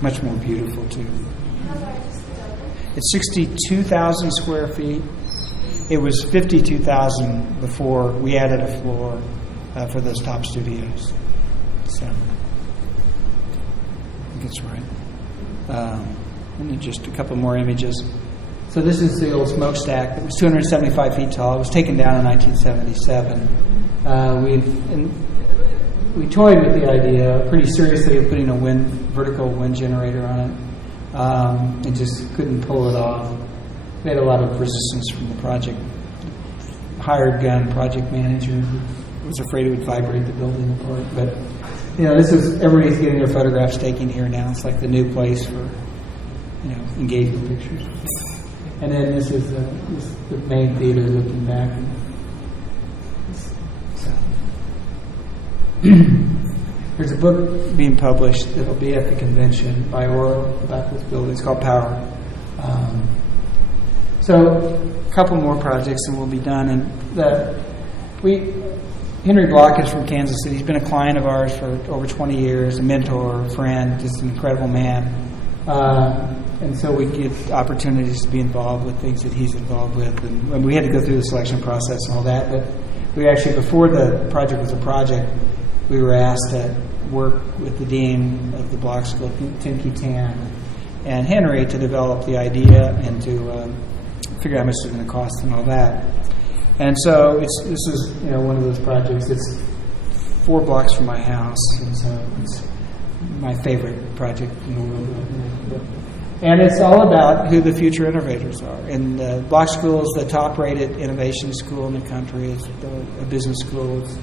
Much more beautiful, too. It's 62,000 square feet. It was $52,000 before we added a floor for those top studios. So I think it's right. And then just a couple more images. So this is the old smokestack. It was 275 feet tall. It was taken down in 1977. We toyed with the idea pretty seriously of putting a vertical wind generator on it, and just couldn't pull it off. We had a lot of resistance from the project. Hired gun project manager who was afraid it would vibrate the building apart. But this is everybody's getting their photographs taken here now. It's like the new place for engagement pictures. And then this is the main theater looking back. There's a book being published that'll be at the convention by Oro about this building. It's called Power. So a couple more projects and we'll be done. And Henry Block is from Kansas City. He's been a client of ours for over 20 years, a mentor, a friend, just an incredible man. And so we get opportunities to be involved with things that he's involved with. And we had to go through the selection process and all that. But we actually, before the project was a project, we were asked to work with the dean of the Block School, Tim Keaton, and Henry to develop the idea and to figure out how much it's going to cost and all that. And so this is one of those projects. It's 4 blocks from my house, and so it's my favorite project in the world. And it's all about who the future innovators are. And the Block School is the top-rated innovation school in the country. It's a business school. It's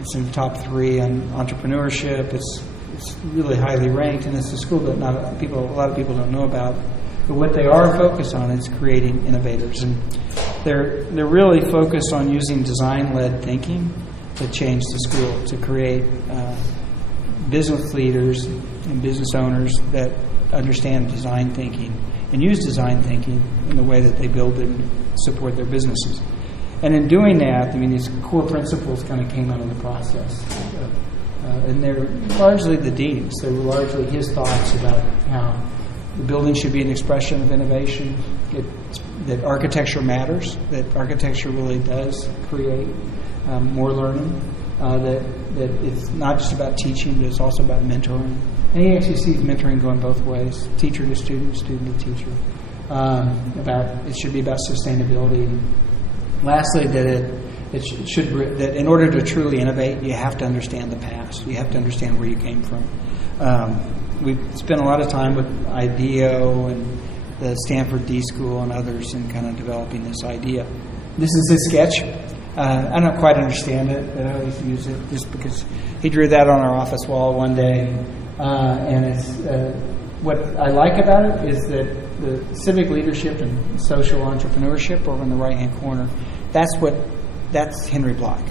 It's in the top 3 on entrepreneurship. It's really highly ranked, and it's a school that a lot of people don't know about. But what they are focused on is creating innovators, and they're really focused on using design-led thinking to change the school, to create business leaders and business owners that understand design thinking and use design thinking in the way that they build and support their businesses. And in doing that, these core principles kind of came out of the process. And they're largely the dean's. They were largely his thoughts about how the building should be an expression of innovation, that architecture matters, that architecture really does create more learning, that it's not just about teaching, but it's also about mentoring. And he actually sees mentoring going both ways, teacher to student, student to teacher. It should be about sustainability. And lastly, that that in order to truly innovate, you have to understand the past. You have to understand where you came from. We've spent a lot of time with IDEO and the Stanford D School and others in kind of developing this idea. This is his sketch. I don't quite understand it, but I always use it just because he drew that on our office wall one day. And it's what I like about it is that the civic leadership and social entrepreneurship over in the right-hand corner, that's Henry Block.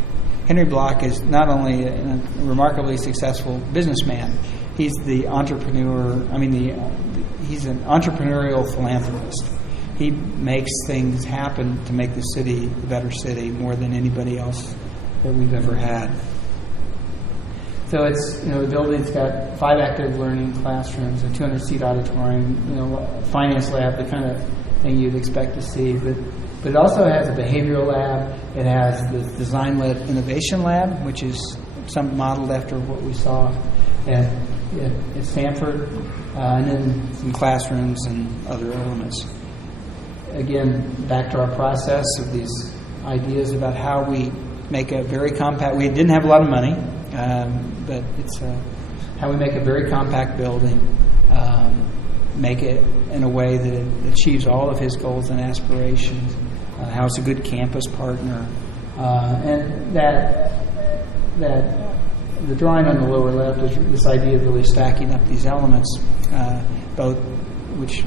Henry Block is not only a remarkably successful businessman, he's the entrepreneur. He's an entrepreneurial philanthropist. He makes things happen to make the city a better city more than anybody else that we've ever had. So it's, the building's got 5 active learning classrooms, a 200-seat auditorium, a finance lab, the kind of thing you'd expect to see. But it also has a behavioral lab. It has the design-led innovation lab, which is some modeled after what we saw at Stanford, and then some classrooms and other elements. Again, back to our process of these ideas about how we make a very compact. We didn't have a lot of money, but it's how we make a very compact building, make it in a way that it achieves all of his goals and aspirations, how it's a good campus partner, and that the drawing on the lower left is this idea of really stacking up these elements, both which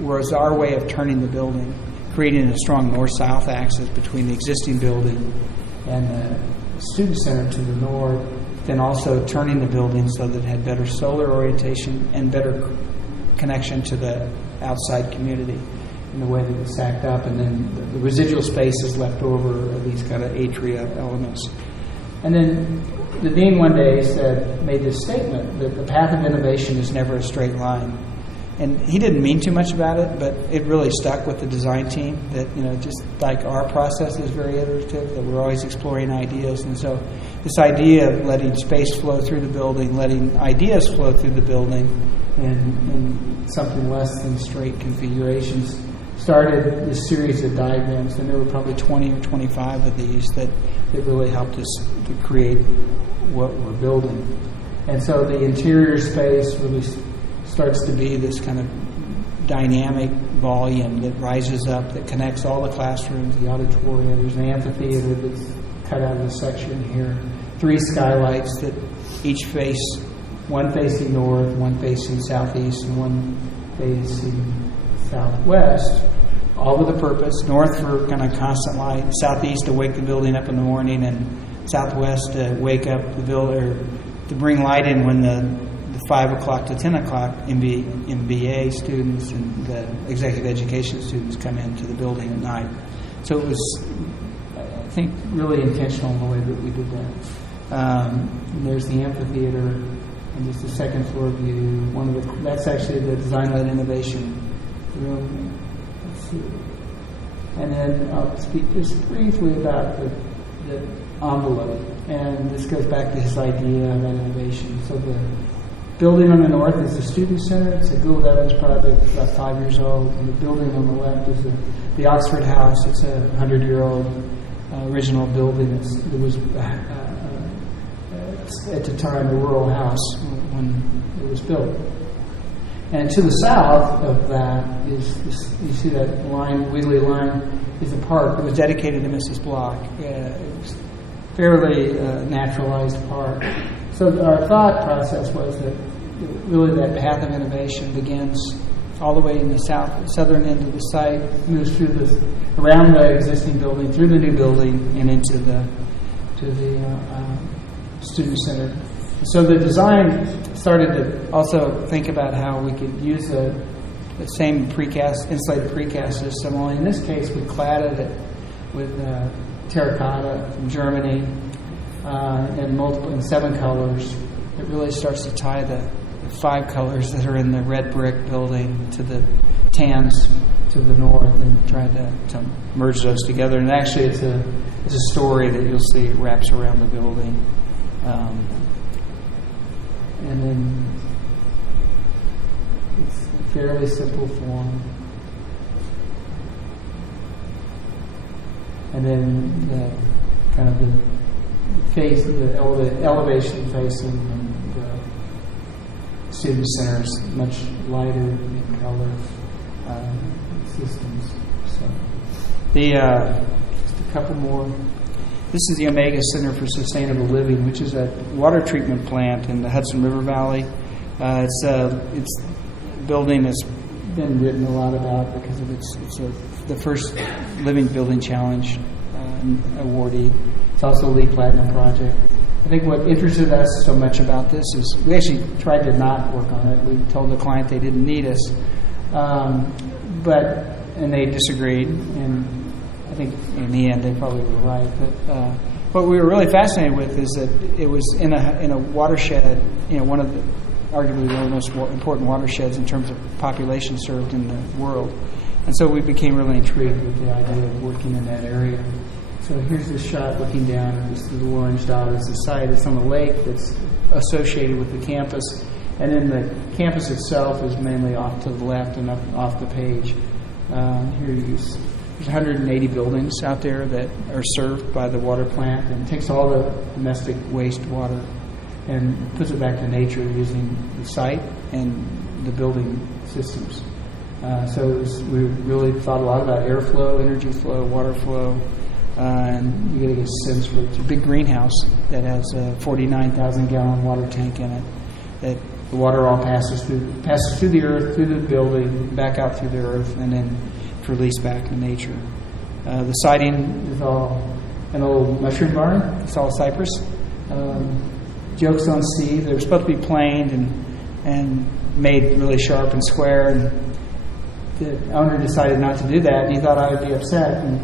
was our way of turning the building, creating a strong north-south axis between the existing building and the student center to the north, then also turning the building so that it had better solar orientation and better connection to the outside community in the way that it stacked up, and then the residual space is left over of these kind of atria elements. And then the dean one day made this statement that the path of innovation is never a straight line. And he didn't mean too much about it, but it really stuck with the design team that, just like our process is very iterative, that we're always exploring ideas. And so this idea of letting space flow through the building, letting ideas flow through the building in something less than straight configurations started this series of diagrams, and there were probably 20 or 25 of these that really helped us to create what we're building. And so the interior space really starts to be this kind of dynamic volume that rises up, that connects all the classrooms, the auditorium. There's an amphitheater that's cut out of the section here. 3 skylights that each face, one facing north, one facing southeast, and one facing southwest, all with a purpose. North for kind of constant light, southeast to wake the building up in the morning, and southwest to wake up the building, or to bring light in when the 5 o'clock to 10 o'clock MBA students and the executive education students come into the building at night. So it was, I think, really intentional in the way that we did that. And there's the amphitheater, and just the second floor view. That's actually the design-led innovation room. Let's see. And then I'll speak just briefly about the envelope. And this goes back to his idea of innovation. So the building on the north is the student center. It's a Gould Evans project, about 5 years old. And the building on the left is the Oxford House. It's a 100-year-old original building. It was at the time a rural house when it was built. And to the south of that is this, you see that line, Wheatley line, is a park. It was dedicated to Mrs. Block. It was fairly naturalized park. So our thought process was that really that path of innovation begins all the way in the southern end of the site, moves through around the existing building, through the new building, and into the student center. So the design started to also think about how we could use the same insulated precast system. Only in this case, we cladded it with terracotta from Germany in 7 colors. It really starts to tie the 5 colors that are in the red brick building to the tans to the north, and try to merge those together. And actually, it's a story that you'll see wraps around the building. And then it's a fairly simple form. And then the kind of the face, the elevation facing the student center is much lighter in color systems. So just a couple more. This is the Omega Center for Sustainable Living, which is a water treatment plant in the Hudson River Valley. It's a building that's been written a lot about because of the first Living Building Challenge awardee. It's also a LEED Platinum project. I think what interested us so much about this is we actually tried to not work on it. We told the client they didn't need us, and they disagreed, and I think in the end they probably were right. But what we were really fascinated with is that it was in a watershed, one of the arguably one of the most important watersheds in terms of population served in the world. And so we became really intrigued with the idea of working in that area. So here's this shot looking down at this little orange dot is the site. It's on the lake that's associated with the campus. And then the campus itself is mainly off to the left and up off the page. There's 180 buildings out there that are served by the water plant, and takes all the domestic wastewater and puts it back to nature using the site and the building systems. We really thought a lot about airflow, energy flow, water flow, and you get a sense for it. It's a big greenhouse that has a 49,000-gallon water tank in it. That the water all passes through the earth, through the building, back out through the earth, and then it's released back in nature. The siding is all an old mushroom barn. It's all cypress. Jokes on Steve. They were supposed to be planed and made really sharp and square, and the owner decided not to do that, and he thought I would be upset. And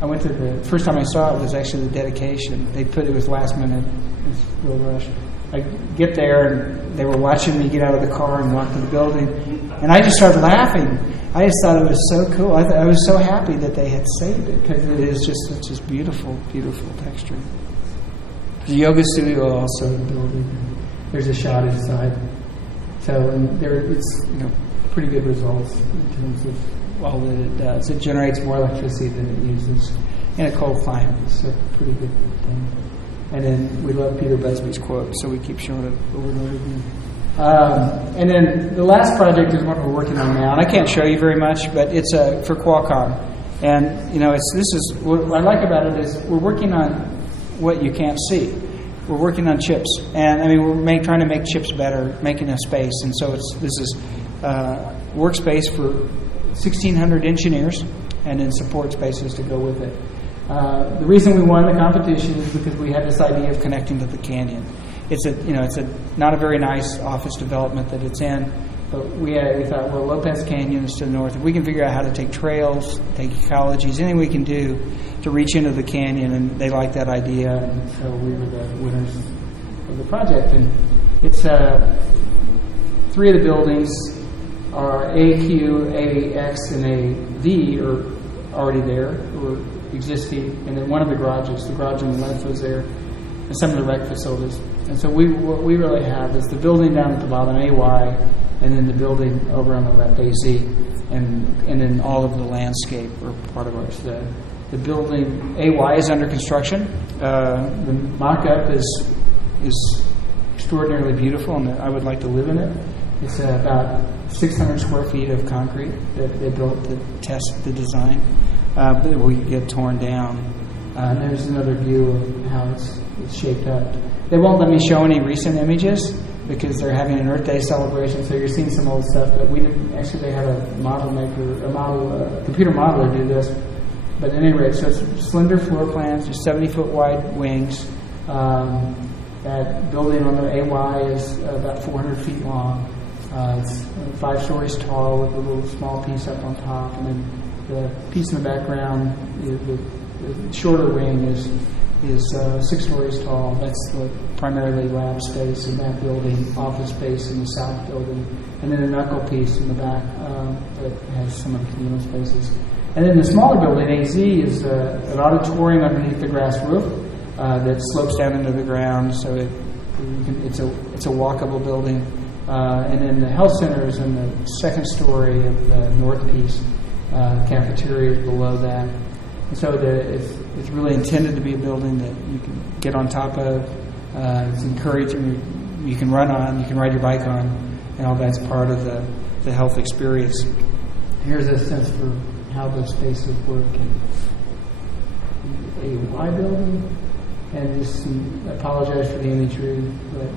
I went to the first time I saw it was actually the dedication. It was last minute. It was real rushed. I get there, and they were watching me get out of the car and walk to the building, and I just started laughing. I just thought it was so cool. I was so happy that they had saved it, because it is just such a beautiful, beautiful texture. There's a yoga studio also in the building. There's a shot inside. So it's pretty good results in terms of all that it does. It generates more electricity than it uses in a cold climate. It's a pretty good thing. And then we love Peter Busby's quote, so we keep showing it over and over again. And then the last project is what we're working on now. And I can't show you very much, but it's for Qualcomm. And what I like about it is we're working on what you can't see. We're working on chips, and we're trying to make chips better, making a space. And so this is workspace for 1,600 engineers, and then support spaces to go with it. The reason we won the competition is because we had this idea of connecting to the canyon. It's not a very nice office development that it's in, but we thought, well, Lopez Canyon is to the north. If we can figure out how to take trails, take ecologies, anything we can do to reach into the canyon, and they liked that idea, and so we were the winners of the project. And it's 3 of the buildings are A, Q, A, X, and A, V are already there, or existing, and then one of the garages, the garage on the left was there, and some of the rec facilities. And so what we really have is the building down at the bottom, AY, and then the building over on the left, AZ, and then all of the landscape are part of ours. The building AY is under construction. The mock-up is extraordinarily beautiful, and I would like to live in it. It's about 600 square feet of concrete that they built to test the design. But we get torn down. And there's another view of how it's shaped up. They won't let me show any recent images because they're having an Earth Day celebration, so you're seeing some old stuff. But we didn't actually. They had a computer modeler do this. But at any rate, so it's slender floor plans, just 70-foot wide wings. That building on the AY is about 400 feet long. It's 5 stories tall with a little small piece up on top, and then the piece in the background, the shorter wing is 6 stories tall. That's the primarily lab space in that building, office space in the south building, and then a knuckle piece in the back that has some of the communal spaces. And then the smaller building, AZ, is an auditorium underneath the grass roof that slopes down into the ground, so it's a walkable building. And then the health center is in the second story of the north piece. Cafeteria is below that. And so it's really intended to be a building that you can get on top of. It's encouraging. You can run on, you can ride your bike on, and all that's part of the health experience. Here's a sense for how those spaces work in a Y building. And just I apologize for the imagery, but it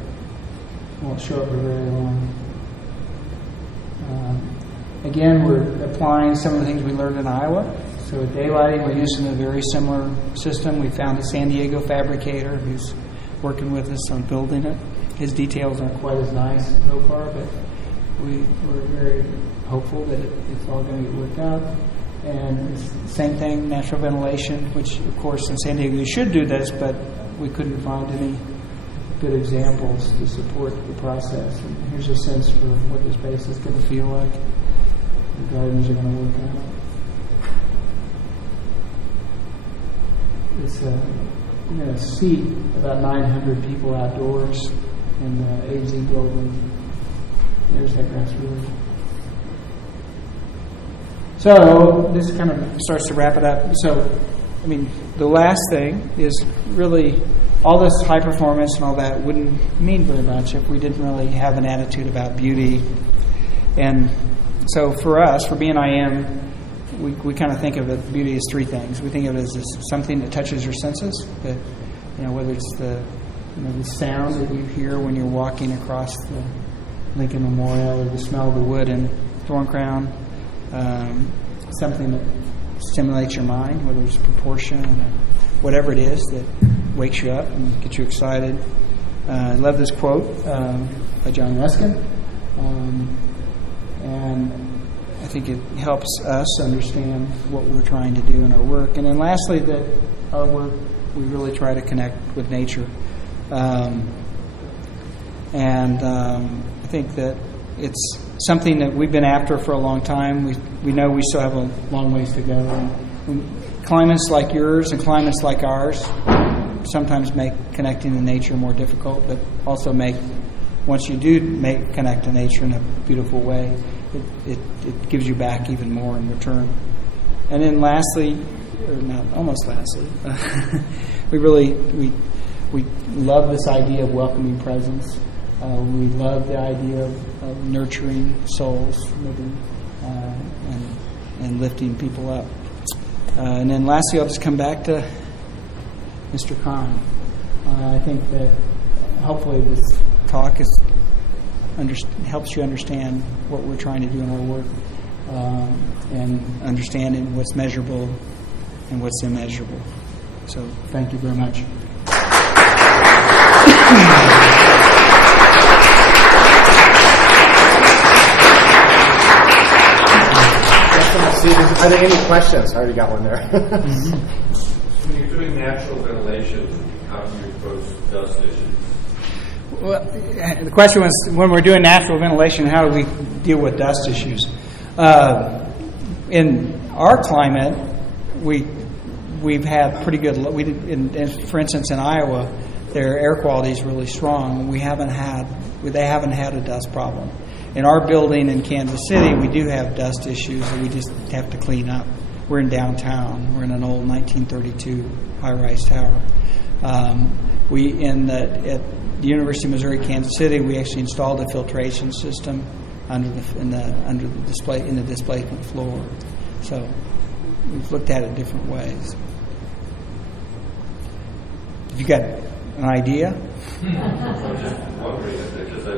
won't show up for very long. Again, we're applying some of the things we learned in Iowa. So at daylighting, we're using a very similar system. We found a San Diego fabricator who's working with us on building it. His details aren't quite as nice so far, but we're very hopeful that it's all going to get worked out. And it's the same thing, natural ventilation, which, of course, in San Diego you should do this, but we couldn't find any good examples to support the process. And here's a sense for what the space is going to feel like. The gardens are going to work out. We're going to seat about 900 people outdoors in the AZ building. There's that grass roof. So this kind of starts to wrap it up. So, the last thing is really all this high performance and all that wouldn't mean very much if we didn't really have an attitude about beauty. And so for us, for BNIM, we kind of think of it, beauty as 3 things. We think of it as something that touches your senses, that, whether it's the sound that you hear when you're walking across the Lincoln Memorial, or the smell of the wood in Thorn Crown, something that stimulates your mind, whether it's proportion, or whatever it is that wakes you up and gets you excited. I love this quote by John Ruskin, and I think it helps us understand what we're trying to do in our work. And then lastly, that our work, we really try to connect with nature. And I think that it's something that we've been after for a long time. We know we still have a long ways to go. And climates like yours and climates like ours sometimes make connecting to nature more difficult, but also once you do connect to nature in a beautiful way, it gives you back even more in return. And then lastly, or not almost lastly, we love this idea of welcoming presence. We love the idea of nurturing souls, maybe, and lifting people up. And then lastly, I'll just come back to Mr. Kahn. I think that hopefully this talk helps you understand what we're trying to do in our work, and understanding what's measurable and what's immeasurable. So thank you very much. Are there any questions? I already got one there. When you're doing natural ventilation, how do you approach dust issues? Well, the question was, when we're doing natural ventilation, how do we deal with dust issues? In our climate, we've had pretty good. For instance, in Iowa, their air quality is really strong. They haven't had a dust problem. In our building in Kansas City, we do have dust issues that we just have to clean up. We're in downtown. We're in an old 1932 high-rise tower. At the University of Missouri Kansas City, we actually installed a filtration system in the displacement floor. So we've looked at it different ways. Have you got an idea? I'm just wondering because I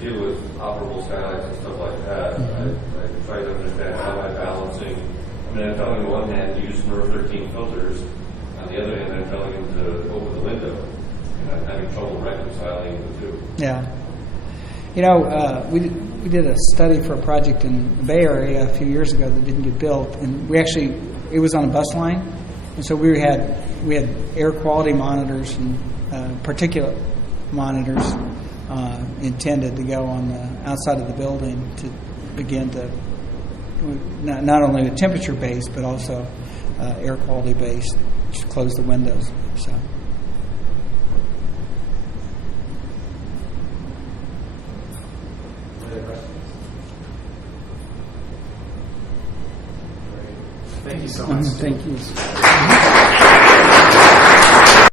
deal with operable skylights and stuff like that. Mm-hmm. I try to understand how I'm balancing. I mean, I'm telling on one hand to use Smurf 13 filters. On the other hand, I'm telling him to open the window. And I'm having trouble reconciling the two. Yeah. We did a study for a project in the Bay Area a few years ago that didn't get built, and it was on a bus line, and so we had air quality monitors and particulate monitors intended to go on the outside of the building to begin to not only the temperature based but also air quality based, to close the windows. So. Thank you so much. Thank you.